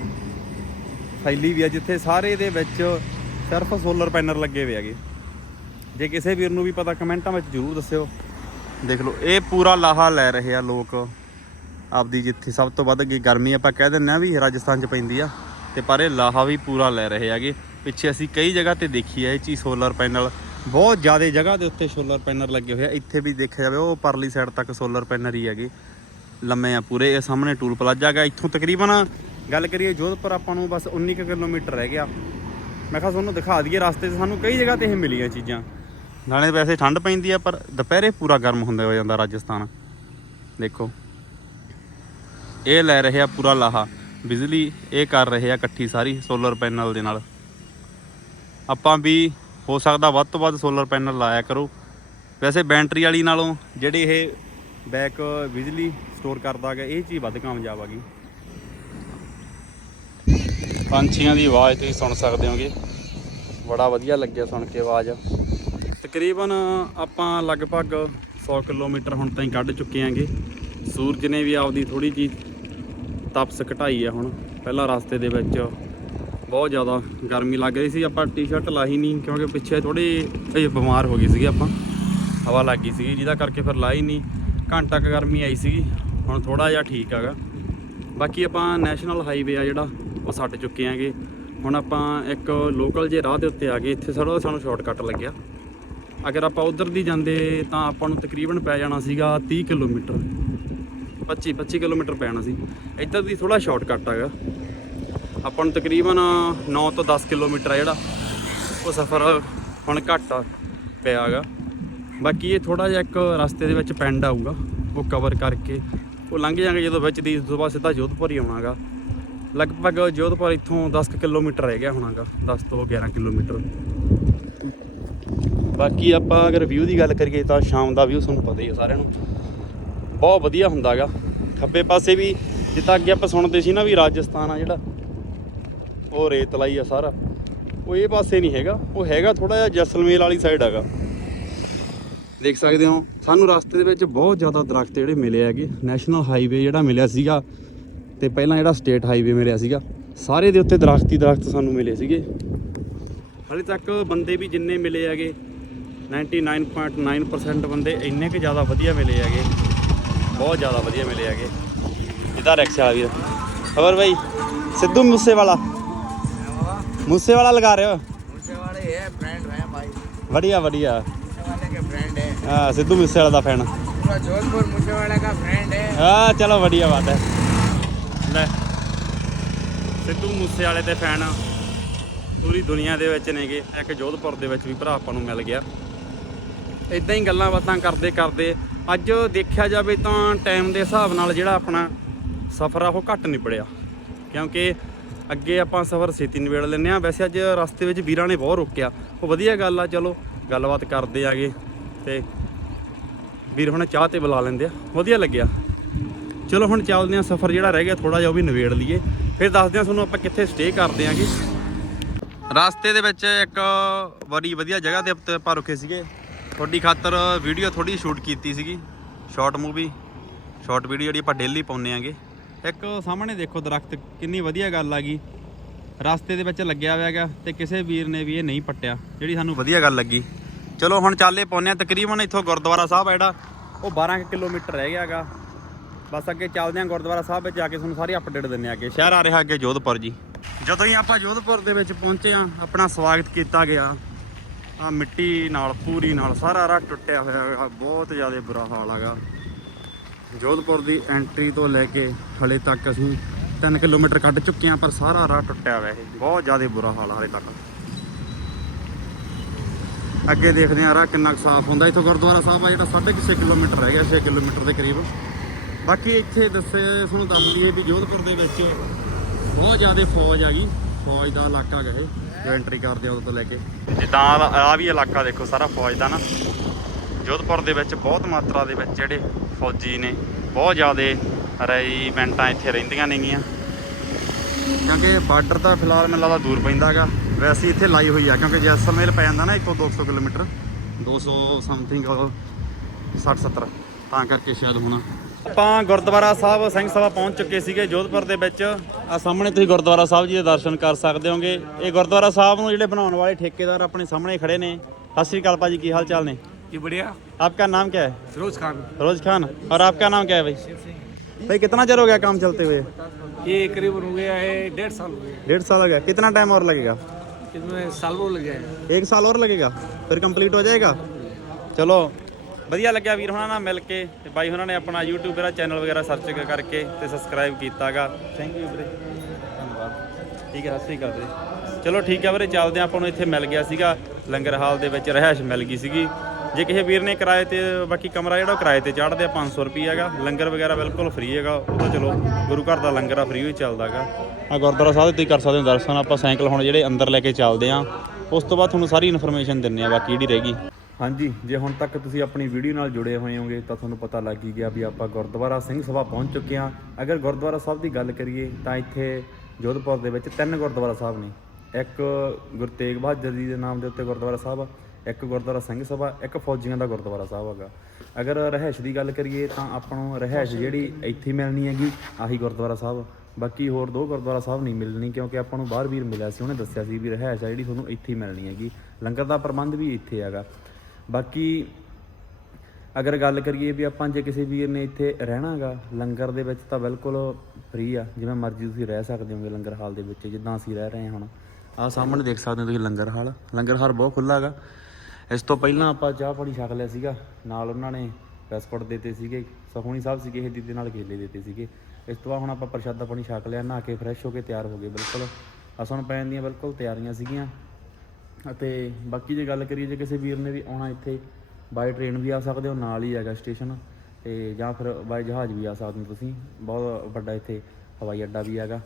Speaker 1: ਫੈਲੀ ਵੀ ਆ, ਜਿੱਥੇ ਸਾਰੇ ਦੇ ਵਿੱਚ ਸਿਰਫ ਸੋਲਰ ਪੈਨਲ ਲੱਗੇ ਹੋਏ ਹੈਗੇ। ਜੇ ਕਿਸੇ ਵੀਰ ਨੂੰ ਵੀ ਪਤਾ, ਕਮੈਂਟਾਂ ਵਿੱਚ ਜ਼ਰੂਰ ਦੱਸਿਓ। ਦੇਖ ਲਓ, ਇਹ ਪੂਰਾ ਲਾਹਾ ਲੈ ਰਹੇ ਆ ਲੋਕ। ਆਪਦੀ ਜਿੱਥੇ ਸਭ ਤੋਂ ਵੱਧ ਅੱਗੇ ਗਰਮੀ ਆਪਾਂ ਕਹਿ ਦਿੰਦੇ ਆ ਵੀ ਰਾਜਸਥਾਨ 'ਚ ਪੈਂਦੀ ਆ। ਤੇ ਪਰ ਇਹ ਲਾਹਾ ਵੀ ਪੂਰਾ ਲੈ ਰਹੇ ਹੈਗੇ। ਪਿੱਛੇ ਅਸੀਂ ਕਈ ਜਗ੍ਹਾ ਤੇ ਦੇਖੀ ਹੈ ਇਹ ਚੀਜ਼ ਸੋਲਰ ਪੈਨਲ ਬਹੁਤ ਜ਼ਿਆਦਾ ਜਗ੍ਹਾ ਦੇ ਉੱਤੇ ਸੋਲਰ ਪੈਨਲ ਲੱਗੇ ਹੋਏ ਆ। ਇੱਥੇ ਵੀ ਦੇਖਿਆ ਜਾਵੇ, ਉਹ ਪਰਲੀ ਸਾਈਡ ਤੱਕ ਸੋਲਰ ਪੈਨਲ ਹੀ ਹੈਗੇ। ਲੰਮੇ ਆ ਪੂਰੇ, ਇਹ ਸਾਹਮਣੇ ਟੂਲ ਪਲਾਜ਼ਾ ਹੈਗਾ। ਇੱਥੋਂ ਤਕਰੀਬਨ ਗੱਲ ਕਰੀਏ ਜੋਧਪੁਰ, ਆਪਾਂ ਨੂੰ ਬਸ 19 ਕੁ ਕਿਲੋਮੀਟਰ ਰਹਿ ਗਿਆ। ਮੈਂ ਕਿਹਾ ਤੁਹਾਨੂੰ ਦਿਖਾ ਦਈਏ, ਰਸਤੇ 'ਚ ਸਾਨੂੰ ਕਈ ਜਗ੍ਹਾ ਤੇ ਇਹ ਮਿਲੀਆਂ ਚੀਜ਼ਾਂ। ਨਾਲੇ ਵੈਸੇ ਠੰਡ ਪੈਂਦੀ ਆ, ਪਰ ਦੁਪਹਿਰੇ ਪੂਰਾ ਗਰਮ ਹੁੰਦਾ ਹੋ ਜਾਂਦਾ ਰਾਜਸਥਾਨ। ਦੇਖੋ। ਇਹ ਲੈ ਰਹੇ ਆ ਪੂਰਾ ਲਾਹਾ। ਬਿਜਲੀ ਇਹ ਕਰ ਰਹੇ ਆ ਇਕੱਠੀ ਸਾਰੀ ਸੋਲਰ ਪੈਨਲ ਦੇ ਨਾਲ। ਆਪਾਂ ਵੀ ਹੋ ਸਕਦਾ ਵੱਧ ਤੋਂ ਵੱਧ ਸੋਲਰ ਪੈਨਲ ਲਾਇਆ ਕਰੋ। ਵੈਸੇ ਬੈਟਰੀ ਵਾਲੀ ਨਾਲੋਂ ਜਿਹੜੀ ਇਹ ਬੈਕ ਬਿਜਲੀ ਸਟੋਰ ਕਰਦਾ ਹੈਗਾ, ਇਹ ਚੀਜ਼ ਵੱਧ ਕਾਮਯਾਬ ਆ ਗਈ। ਪੰਛੀਆਂ ਦੀ ਆਵਾਜ਼ ਤੁਸੀਂ ਸੁਣ ਸਕਦੇ ਹੋਗੇ। ਬੜਾ ਵਧੀਆ ਲੱਗਿਆ ਸੁਣ ਕੇ ਆਵਾਜ਼। ਤਕਰੀਬਨ ਆਪਾਂ ਲਗਭਗ 100 ਕਿਲੋਮੀਟਰ ਹੁਣ ਤਾਈਂ ਕੱਢ ਚੁੱਕੇ ਆਂਗੇ ਸੂਰਜ ਨੇ ਵੀ ਆਪਦੀ ਥੋੜੀ ਜੀ ਤਪਸ ਘਟਾਈ ਆ ਹੁਣ, ਪਹਿਲਾਂ ਰਸਤੇ ਦੇ ਵਿੱਚ। ਬਹੁਤ ਜ਼ਿਆਦਾ ਗਰਮੀ ਲੱਗ ਰਹੀ ਸੀ, ਆਪਾਂ ਟੀ-ਸ਼ਰਟ ਲਾਹੀ ਨਹੀਂ, ਕਿਉਂਕਿ ਪਿੱਛੇ ਥੋੜੀ ਬਿਮਾਰ ਹੋ ਗਏ ਸੀਗੀ ਆਪਾਂ। ਹਵਾ ਲੱਗ ਗਈ ਸੀਗੀ, ਜਿਹਦਾ ਕਰਕੇ ਫਿਰ ਲਾਈ ਨਹੀਂ। ਘੰਟਾ ਕੁ ਗਰਮੀ ਆਈ ਸੀਗੀ, ਹੁਣ ਥੋੜਾ ਜਿਹਾ ਠੀਕ ਹੈਗਾ। ਬਾਕੀ ਆਪਾਂ ਨੈਸ਼ਨਲ ਹਾਈਵੇ ਆ ਜਿਹੜਾ, ਉਹ ਛੱਡ ਚੁੱਕੇ ਆਂਗੇ ਹੁਣ ਆਪਾਂ ਇੱਕ ਲੋਕਲ ਜੇ ਰਾਹ ਦੇ ਉੱਤੇ ਆ ਗਏ, ਇੱਥੇ ਸਾਡਾ ਸਾਨੂੰ ਸ਼ਾਰਟਕਟ ਲੱਗਿਆ। ਅਗਰ ਆਪਾਂ ਉਧਰ ਦੀ ਜਾਂਦੇ ਤਾਂ ਆਪਾਂ ਨੂੰ ਤਕਰੀਬਨ ਪੈ ਜਾਣਾ ਸੀਗਾ 30 ਕਿਲੋਮੀਟਰ। 25 25 ਕਿਲੋਮੀਟਰ ਪੈਣਾ ਸੀ। ਇੱਧਰ ਦੀ ਥੋੜਾ ਸ਼ਾਰਟਕਟ ਹੈਗਾ। ਆਪਾਂ ਨੂੰ ਤਕਰੀਬਨ 9 ਤੋਂ 10 ਕਿਲੋਮੀਟਰ ਆ ਜਿਹੜਾ। ਉਹ ਸਫ਼ਰ ਹੁਣ ਘੱਟ ਆ, ਪਿਆ ਹੈਗਾ। ਬਾਕੀ ਇਹ ਥੋੜਾ ਜਿਹਾ ਇੱਕ ਰਸਤੇ ਦੇ ਵਿੱਚ ਪਿੰਡ ਆਊਗਾ। ਉਹ ਕਵਰ ਕਰਕੇ। ਉਹ ਲੰਘ ਜਾਾਂਗੇ ਜਦੋਂ ਵਿੱਚ ਦੀ, ਉਸ ਤੋਂ ਬਾਅਦ ਸਿੱਧਾ ਜੋਧਪੁਰ ਹੀ ਆਉਣਾਗਾ ਲਗਭਗ ਜੋਧਪੁਰ ਇੱਥੋਂ 10 ਕੁ ਕਿਲੋਮੀਟਰ ਰਹਿ ਗਿਆ ਹੋਣਾਗਾ 10 ਤੋਂ 11 ਕਿਲੋਮੀਟਰ। ਬਾਕੀ ਆਪਾਂ ਅਗਰ ਵਿਊ ਦੀ ਗੱਲ ਕਰੀਏ ਤਾਂ ਸ਼ਾਮ ਦਾ ਵਿਊ ਤੁਹਾਨੂੰ ਪਤਾ ਹੀ ਹੈ ਸਾਰਿਆਂ ਨੂੰ। ਬਹੁਤ ਵਧੀਆ ਹੁੰਦਾਗਾ। ਖੱਬੇ ਪਾਸੇ ਵੀ, ਜਿੱਦਾਂ ਅੱਗੇ ਆਪਾਂ ਸੁਣਦੇ ਸੀ ਨਾ ਵੀ ਰਾਜਸਥਾਨ ਆ ਜਿਹੜਾ, ਉਹ ਰੇਤਲਾ ਹੀ ਆ ਸਾਰਾ। ਉਹ ਇਹ ਪਾਸੇ ਨਹੀਂ ਹੈਗਾ, ਉਹ ਹੈਗਾ ਥੋੜਾ ਜਿਹਾ ਜਸਲਮੇਲ ਵਾਲੀ ਸਾਈਡ ਹੈਗਾ। ਦੇਖ ਸਕਦੇ ਹੋ, ਸਾਨੂੰ ਰਸਤੇ ਦੇ ਵਿੱਚ ਬਹੁਤ ਜ਼ਿਆਦਾ ਦਰਖਤ ਜਿਹੜੇ ਮਿਲੇ ਹੈਗੇ। ਨੈਸ਼ਨਲ ਹਾਈਵੇ ਜਿਹੜਾ ਮਿਲਿਆ ਸੀਗਾ, ਤੇ ਪਹਿਲਾਂ ਜਿਹੜਾ ਸਟੇਟ ਹਾਈਵੇ ਮਿਲਿਆ ਸੀਗਾ, ਸਾਰੇ ਦੇ ਉੱਤੇ ਦਰਖਤ ਹੀ ਦਰਖਤ ਸਾਨੂੰ ਮਿਲੇ ਸੀਗੇ। ਹਾਲੇ ਤੱਕ ਬੰਦੇ ਵੀ ਜਿੰਨੇ ਮਿਲੇ ਹੈਗੇ 99.9% ਬੰਦੇ ਇੰਨੇ ਕੁ ਜ਼ਿਆਦਾ ਵਧੀਆ ਮਿਲੇ ਹੈਗੇ। ਬਹੁਤ ਜ਼ਿਆਦਾ ਵਧੀਆ ਮਿਲੇ ਹੈਗੇ ਜਿੱਦਾਂ ਰਿਕਸ਼ਾ ਵਾਲਾ ਵੀਰ ਹੋਰ ਭਾਈ ਸਿੱਧੂ ਮੂਸੇ ਵਾਲਾ ਮੂਸੇ ਵਾਲਾ ਲਗਾ ਰਹੇ ਹੋ
Speaker 2: वाले है फ्रेंड है भाई
Speaker 1: ਵਧੀਆ ਵਧੀਆ
Speaker 2: वाले के फ्रेंड है
Speaker 1: ਹਾਂ ਸਿੱਧੂ ਮੂਸੇ ਵਾਲਾ ਦਾ ਫੈਨ
Speaker 2: पूरा जोधपुर मुझे का फ्रेंड है
Speaker 1: ਹਾਂ ਚਲੋ ਵਧੀਆ ਬਾਤ ਹੈ ਲੈ ਸਿੱਧੂ ਮੂਸੇ ਵਾਲੇ ਦੇ ਫੈਨ ਪੂਰੀ ਦੁਨੀਆ ਦੇ ਵਿੱਚ ਨੇਗੇ ਇੱਕ ਜੋਧਪੁਰ ਦੇ ਵਿੱਚ ਵੀ ਭਰਾ ਆਪਾਂ ਨੂੰ ਮਿਲ ਗਿਆ ਇਦਾਂ ਹੀ ਗੱਲਾਂ ਬਾਤਾਂ ਕਰਦੇ ਕਰਦੇ ਅੱਜ ਦੇਖਿਆ ਜਾਵੇ ਤਾਂ ਟਾਈਮ ਦੇ ਹਿਸਾਬ ਨਾਲ ਜਿਹੜਾ ਆਪਣਾ ਸਫ਼ਰ ਆ ਉਹ ਘੱਟ ਨਿਬੜਿਆ। ਕਿਉਂਕਿ ਅੱਗੇ ਆਪਾਂ ਸਫ਼ਰ ਛੇਤੀ ਨਿਬੇੜ ਲੈਂਦੇ ਆ ਵੈਸੇ ਅੱਜ ਰਸਤੇ ਵਿੱਚ ਵੀਰਾਂ ਨੇ ਬਹੁਤ ਰੋਕਿਆ। ਉਹ ਵਧੀਆ ਗੱਲ ਆ, ਚਲੋ ਗੱਲਬਾਤ ਕਰਦੇ ਆਗੇ ਤੇ ਵੀਰ ਹੁਣ ਚਾਹ ਤੇ ਬੁਲਾ ਲੈਂਦੇ ਆ। ਵਧੀਆ ਲੱਗਿਆ। ਚਲੋ ਹੁਣ ਚੱਲਦੇ ਆ ਸਫ਼ਰ ਜਿਹੜਾ ਰਹਿ ਗਿਆ ਥੋੜਾ ਜਿਹਾ ਉਹ ਵੀ ਨਿਬੇੜ ਲਈਏ। ਫਿਰ ਦੱਸਦੇ ਆ ਤੁਹਾਨੂੰ ਆਪਾਂ ਕਿੱਥੇ ਸਟੇ ਕਰਦੇ ਆਂਗੇ। ਰਸਤੇ ਦੇ ਵਿੱਚ ਇੱਕ ਬੜੀ ਵਧੀਆ ਜਗ੍ਹਾ ਤੇ ਉੱਤੇ ਆਪਾਂ ਰੁਕੇ ਸੀਗੇ। ਤੁਹਾਡੀ ਖਾਤਰ ਵੀਡੀਓ ਥੋੜੀ ਸ਼ੂਟ ਕੀਤੀ ਸੀਗੀ ਸ਼ਾਰਟ ਮੂਵੀ ਸ਼ਾਰਟ ਵੀਡੀਓ ਜਿਹੜੀ ਆਪਾਂ ਡੇਲੀ ਪਾਉਂਦੇ ਆਂਗੇ। ਇੱਕ ਸਾਹਮਣੇ ਦੇਖੋ ਦਰਖਤ, ਕਿੰਨੀ ਵਧੀਆ ਗੱਲ ਆ ਗਈ। ਰਸਤੇ ਦੇ ਵਿੱਚ ਲੱਗਿਆ ਹੋਇਆ ਹੈਗਾ ਤੇ ਕਿਸੇ ਵੀਰ ਨੇ ਵੀ ਇਹ ਨਹੀਂ ਪੱਟਿਆ, ਜਿਹੜੀ ਸਾਨੂੰ ਵਧੀਆ ਗੱਲ ਲੱਗੀ। ਚਲੋ ਹੁਣ ਚੱਲੇ ਪਾਉਂਦੇ ਆ, ਤਕਰੀਬਨ ਇੱਥੋਂ ਗੁਰਦੁਆਰਾ ਸਾਹਿਬ ਆ ਜਿਹੜਾ ਉਹ 12 ਕੁ ਕਿਲੋਮੀਟਰ ਰਹਿ ਗਿਆ ਹੈਗਾ। ਬਸ ਅੱਗੇ ਚੱਲਦੇ ਆ ਗੁਰਦੁਆਰਾ ਸਾਹਿਬ ਵਿੱਚ ਜਾ ਕੇ ਤੁਹਾਨੂੰ ਸਾਰੀ ਅਪਡੇਟ ਦਿੰਨੇ ਆ ਅੱਗੇ। ਸ਼ਹਿਰ ਆ ਰਿਹਾ ਅੱਗੇ ਜੋਧਪੁਰ ਜੀ। ਜਦੋਂ ਹੀ ਆਪਾਂ ਜੋਧਪੁਰ ਦੇ ਵਿੱਚ ਪਹੁੰਚੇ ਆ, ਆਪਣਾ ਸਵਾਗਤ ਕੀਤਾ ਗਿਆ। ਆ ਮਿੱਟੀ ਨਾਲ, ਪੂਰੀ ਨਾਲ, ਸਾਰਾ ਰਾਹ ਟੁੱਟਿਆ ਹੋਇਆ ਹੈਗਾ, ਬਹੁਤ ਜ਼ਿਆਦਾ ਬੁਰਾ ਹਾਲ ਹੈਗਾ। ਜੋਧਪੁਰ ਦੀ ਐਂਟਰੀ ਤੋਂ ਲੈ ਕੇ ਹਲੇ ਤੱਕ ਅਸੀਂ 3 ਕਿਲੋਮੀਟਰ ਕੱਢ ਚੁੱਕੇ ਹਾਂ, ਪਰ ਸਾਰਾ ਰਾਹ ਟੁੱਟਿਆ ਹੋਇਆ ਇਹ। ਬਹੁਤ ਜ਼ਿਆਦਾ ਬੁਰਾ ਹਾਲ ਆ ਹਲੇ ਤੱਕ। ਅੱਗੇ ਦੇਖਦੇ ਹਾਂ ਰਾਹ ਕਿੰਨਾ ਕੁ ਸਾਫ਼ ਹੁੰਦਾ। ਇੱਥੋਂ ਗੁਰਦੁਆਰਾ ਸਾਹਿਬ ਆ, ਜਿਹੜਾ 6.5 ਕਿਲੋਮੀਟਰ ਰਹਿ ਗਿਆ 6 ਕਿਲੋਮੀਟਰ ਦੇ ਕਰੀਬ। ਬਾਕੀ ਇੱਥੇ ਦੱਸੇ, ਤੁਹਾਨੂੰ ਦੱਸ ਦਈਏ ਵੀ ਜੋਧਪੁਰ ਦੇ ਵਿੱਚ ਬਹੁਤ ਜ਼ਿਆਦਾ ਫੌਜ ਆ ਗਈ। ਫੌਜ ਦਾ ਇਲਾਕਾ ਹੈਗਾ ਇਹ। ਜੋ ਐਂਟਰੀ ਕਰਦੇ ਆ ਉਦੋਂ ਤੋਂ ਲੈ ਕੇ। ਜਿੱਦਾਂ ਆ ਵੀ ਇਲਾਕਾ ਦੇਖੋ ਸਾਰਾ ਫੌਜ ਦਾ ਨਾ। ਜੋਧਪੁਰ ਦੇ ਵਿੱਚ ਬਹੁਤ ਮਾਤਰਾ ਦੇ ਵਿੱਚ ਜਿਹੜੇ ਫੌਜੀ ਨੇ, ਬਹੁਤ ਜ਼ਿਆਦਾ ਰੈਜੀਮੈਂਟਾਂ ਇੱਥੇ ਰਹਿੰਦੀਆਂ ਨੇਗੀਆਂ। ਕਿਉਂਕਿ ਬਾਰਡਰ ਤਾਂ ਫਿਲਹਾਲ ਮੈਨੂੰ ਲੱਗਦਾ ਦੂਰ ਪੈਂਦਾ ਹੈਗਾ। ਵੈਸੇ ਇੱਥੇ ਲਾਈ ਹੋਈ ਆ, ਕਿਉਂਕਿ ਜੈਸਲਮੇਰ ਪੈ ਜਾਂਦਾ ਨਾ ਇੱਥੋਂ 200 ਕਿਲੋਮੀਟਰ। 200 ਸਮਥਿੰਗ 60 70 ਤਾਂ ਕਰਕੇ ਸ਼ਾਇਦ ਹੋਣਾ। ਆਪਾਂ ਗੁਰਦੁਆਰਾ ਸਾਹਿਬ ਸਿੰਘ ਸਭਾ ਪਹੁੰਚ ਚੁੱਕੇ ਸੀਗੇ ਜੋਧਪੁਰ ਦੇ ਵਿੱਚ ਆ ਸਾਹਮਣੇ ਤੁਸੀਂ ਗੁਰਦੁਆਰਾ ਸਾਹਿਬ ਜੀ ਦੇ ਦਰਸ਼ਨ ਕਰ ਸਕਦੇ ਹੋਗੇ ਇਹ ਗੁਰਦੁਆਰਾ ਸਾਹਿਬ ਨੂੰ ਜਿਹੜੇ ਬਣਾਉਣ ਵਾਲੇ ਠੇਕੇਦਾਰ ਆਪਣੇ ਸਾਹਮਣੇ ਖੜੇ ਨੇ ਸਤਿ ਸ਼੍ਰੀ ਅਕਾਲ ਭਾਜੀ ਕੀ ਹਾਲ ਚਾਲ ਨੇ
Speaker 5: जी बढ़िया
Speaker 1: आपका नाम क्या है
Speaker 5: फिरोज खान
Speaker 1: रोज खान और आपका नाम क्या है भाई भाई कितना चल हो गया काम चलते हुए
Speaker 5: ये करीबन हो गया है डेढ़ साल हो गया
Speaker 1: डेढ़ साल हो गया कितना टाइम और लगेगा
Speaker 5: इसमें साल वो लग गया
Speaker 1: एक साल और लगेगा फिर कंप्लीट हो जाएगा ਚਲੋ ਵਧੀਆ ਲੱਗਿਆ ਵੀਰ ਹੁਣਾਂ ਨਾਲ ਮਿਲ ਕੇ ਤੇ ਬਾਈ ਹੁਣਾਂ ਨੇ ਆਪਣਾ YouTube ਦਾ ਚੈਨਲ ਵਗੈਰਾ ਸਰਚ ਕਰਕੇ ਤੇ ਸਬਸਕ੍ਰਾਈਬ ਕੀਤਾਗਾ। ਥੈਂਕ ਯੂ ਵੀਰੇ। ਧੰਨਵਾਦ। ਠੀਕ ਹੈ, ਸਤਿ ਸ਼੍ਰੀ ਅਕਾਲ ਵੀਰੇ। ਚਲੋ ਠੀਕ ਹੈ ਵੀਰੇ, ਚੱਲਦੇ ਆਪਾਂ ਨੂੰ ਇੱਥੇ ਮਿਲ ਗਿਆ ਸੀਗਾ। ਲੰਗਰ ਹਾਲ ਦੇ ਵਿੱਚ ਰਹਿائش ਮਿਲ ਗਈ ਸੀਗੀ। ਜੇ ਕਿਸੇ ਵੀਰ ਨੇ ਕਿਰਾਏ ਤੇ, ਬਾਕੀ ਕਮਰਾ ਜਿਹੜਾ ਕਿਰਾਏ ਤੇ ਚੜਦੇ ਆ 500 ਰੁਪਏ ਹੈਗਾ। ਲੰਗਰ ਵਗੈਰਾ ਬਿਲਕੁਲ ਫ੍ਰੀ ਹੈਗਾ। ਉਹ ਤਾਂ ਚਲੋ, ਗੁਰੂ ਘਰ ਦਾ ਲੰਗਰ ਆ ਫ੍ਰੀ ਹੀ ਚੱਲਦਾਗਾ। ਆ ਗੁਰਦੁਆਰਾ ਸਾਹਿਬ ਤੁਸੀਂ ਕਰ ਸਕਦੇ ਹੋ ਦਰਸ਼ਨ। ਆਪਾਂ ਸਾਈਕਲ ਹੁਣ ਜਿਹੜੇ ਅੰਦਰ ਲੈ ਕੇ ਚੱਲਦੇ ਆ ਉਸ ਤੋਂ ਬਾਅਦ ਤੁਹਾਨੂੰ ਸਾਰੀ ਇਨਫੋਰਮੇਸ਼ਨ ਦਿੰਨੇ ਆ ਬਾਕੀ ਜਿਹੜੀ ਰਹਿ ਗਈ। ਹਾਂਜੀ, ਜੇ ਹੁਣ ਤੱਕ ਤੁਸੀਂ ਆਪਣੀ ਵੀਡੀਓ ਨਾਲ ਜੁੜੇ ਹੋਏ ਹੋਗੇ ਤਾਂ ਤੁਹਾਨੂੰ ਪਤਾ ਲੱਗ ਹੀ ਗਿਆ ਵੀ ਆਪਾਂ ਗੁਰਦੁਆਰਾ ਸਿੰਘ ਸਭਾ ਪਹੁੰਚ ਚੁੱਕੇ ਹਾਂ। ਅਗਰ ਗੁਰਦੁਆਰਾ ਸਾਹਿਬ ਦੀ ਗੱਲ ਕਰੀਏ, ਤਾਂ ਇੱਥੇ ਜੋਧਪੁਰ ਦੇ ਵਿੱਚ ਤਿੰਨ ਗੁਰਦੁਆਰਾ ਸਾਹਿਬ ਨੇ। ਇੱਕ ਗੁਰੂ ਤੇਗ ਬਹਾਦਰ ਜੀ ਦੇ ਨਾਮ ਦੇ ਉੱਤੇ ਗੁਰਦੁਆਰਾ ਸਾਹਿਬ ਆ ਇੱਕ ਗੁਰਦੁਆਰਾ ਸਿੰਘ ਸਭਾ, ਇੱਕ ਫੌਜੀਆਂ ਦਾ ਗੁਰਦੁਆਰਾ ਸਾਹਿਬ ਹੈਗਾ। ਅਗਰ ਰਹਿائش ਦੀ ਗੱਲ ਕਰੀਏ, ਤਾਂ ਆਪਾਂ ਨੂੰ ਰਹਿائش ਜਿਹੜੀ ਇੱਥੇ ਮਿਲਣੀ ਹੈਗੀ, ਆਹੀ ਗੁਰਦੁਆਰਾ ਸਾਹਿਬ। ਬਾਕੀ ਹੋਰ ਦੋ ਗੁਰਦੁਆਰਾ ਸਾਹਿਬ ਨਹੀਂ ਮਿਲਣੀ, ਕਿਉਂਕਿ ਆਪਾਂ ਨੂੰ ਬਾਹਰ ਵੀਰ ਮਿਲਿਆ ਸੀ, ਉਹਨੇ ਦੱਸਿਆ ਸੀ ਵੀ ਰਹਿائش ਆ ਜਿਹੜੀ ਤੁਹਾਨੂੰ ਇੱਥੇ ਮਿਲਣੀ ਹੈਗੀ। ਲੰਗਰ ਦਾ ਪ੍ਰਬੰਧ ਵੀ ਇੱਥੇ ਹੈਗਾ। ਬਾਕੀ ਅਗਰ ਗੱਲ ਕਰੀਏ ਵੀ ਆਪਾਂ ਜੇ ਕਿਸੇ ਵੀਰ ਨੇ ਇੱਥੇ ਰਹਿਣਾਗਾ, ਲੰਗਰ ਦੇ ਵਿੱਚ ਤਾਂ ਬਿਲਕੁਲ ਫ੍ਰੀ ਆ, ਜਿਵੇਂ ਮਰਜ਼ੀ ਤੁਸੀਂ ਰਹਿ ਸਕਦੇ ਹੋਗੇ ਲੰਗਰ ਹਾਲ ਦੇ ਵਿੱਚ, ਜਿੱਦਾਂ ਅਸੀਂ ਰਹਿ ਰਹੇ ਹਾਂ ਹੁਣ। ਆਹ ਸਾਹਮਣੇ ਦੇਖ ਸਕਦੇ ਹੋ ਤੁਸੀਂ ਲੰਗਰ ਹਾਲ। ਲੰਗਰ ਹਾਲ ਬਹੁਤ ਖੁੱਲ੍ਹਾ ਹੈਗਾ। ਇਸ ਤੋਂ ਪਹਿਲਾਂ ਆਪਾਂ ਚਾਹ ਪਾਣੀ ਛਕ ਲਿਆ ਸੀਗਾ। ਨਾਲ ਉਹਨਾਂ ਨੇ ਬਿਸਕੁਟ ਦਿੱਤੇ ਸੀਗੇ ਸਖੋਣੀ ਸਾਹਿਬ ਸੀਗੇ ਇਹ ਦੇ ਨਾਲ ਕੇਲੇ ਦਿੱਤੇ ਸੀਗੇ। ਇਸ ਤੋਂ ਬਾਅਦ ਹੁਣ ਆਪਾਂ ਪ੍ਰਸ਼ਾਦਾ ਪਾਣੀ ਛਕ ਲਿਆ, ਨਹਾ ਕੇ ਫਰੈਸ਼ ਹੋ ਕੇ ਤਿਆਰ ਹੋ ਗਏ, ਬਿਲਕੁਲ। ਅਸਾਂ ਨੂੰ ਪੈਣ ਦੀਆਂ ਬਿਲਕੁਲ ਤਿਆਰੀਆਂ ਸੀਗੀਆਂ। ਅਤੇ ਬਾਕੀ ਜੇ ਗੱਲ ਕਰੀਏ ਜੇ ਕਿਸੇ ਵੀਰ ਨੇ ਵੀ ਆਉਣਾ ਇੱਥੇ ਬਾਈ ਟ੍ਰੇਨ ਵੀ ਆ ਸਕਦੇ ਹੋ, ਨਾਲ ਹੀ ਹੈਗਾ ਸਟੇਸ਼ਨ ਤੇ ਜਾਂ ਫਿਰ ਬਾਈ ਜਹਾਜ਼ ਵੀ ਆ ਸਕਦੇ ਹੋ ਤੁਸੀਂ, ਬਹੁਤ ਵੱਡਾ ਇੱਥੇ ਹਵਾਈ ਅੱਡਾ ਵੀ ਹੈਗਾ।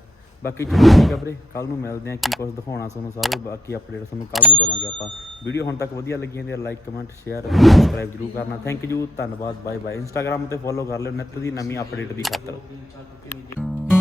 Speaker 1: ਬਾਕੀ ਚਲੋ ਠੀਕ ਆ ਵੀਰੇ ਕੱਲ ਨੂੰ ਮਿਲਦੇ ਆ ਕੀ ਕੁਝ ਦਿਖਾਉਣਾ ਤੁਹਾਨੂੰ ਸਾਰੇ, ਬਾਕੀ ਅਪਡੇਟ ਤੁਹਾਨੂੰ ਕੱਲ ਨੂੰ ਦਵਾਂਗੇ ਆਪਾਂ। ਵੀਡੀਓ ਹੁਣ ਤੱਕ ਵਧੀਆ ਲੱਗੀ ਜਾਂਦੀ ਹੈ ਲਾਈਕ ਕਮੈਂਟ ਸ਼ੇਅਰ ਸਬਸਕ੍ਰਾਈਬ ਜਰੂਰ ਕਰਨਾ। ਥੈਂਕ ਯੂ ਧੰਨਵਾਦ ਬਾਏ ਬਾਏ ਇੰਸਟਾਗ੍ਰam ਤੇ ਫੋਲੋ ਕਰ ਲਿਓ, ਨਿੱਤ ਦੀ ਨਵੀਂ ਅਪਡੇਟ ਦੀ ਖਾਤਰ।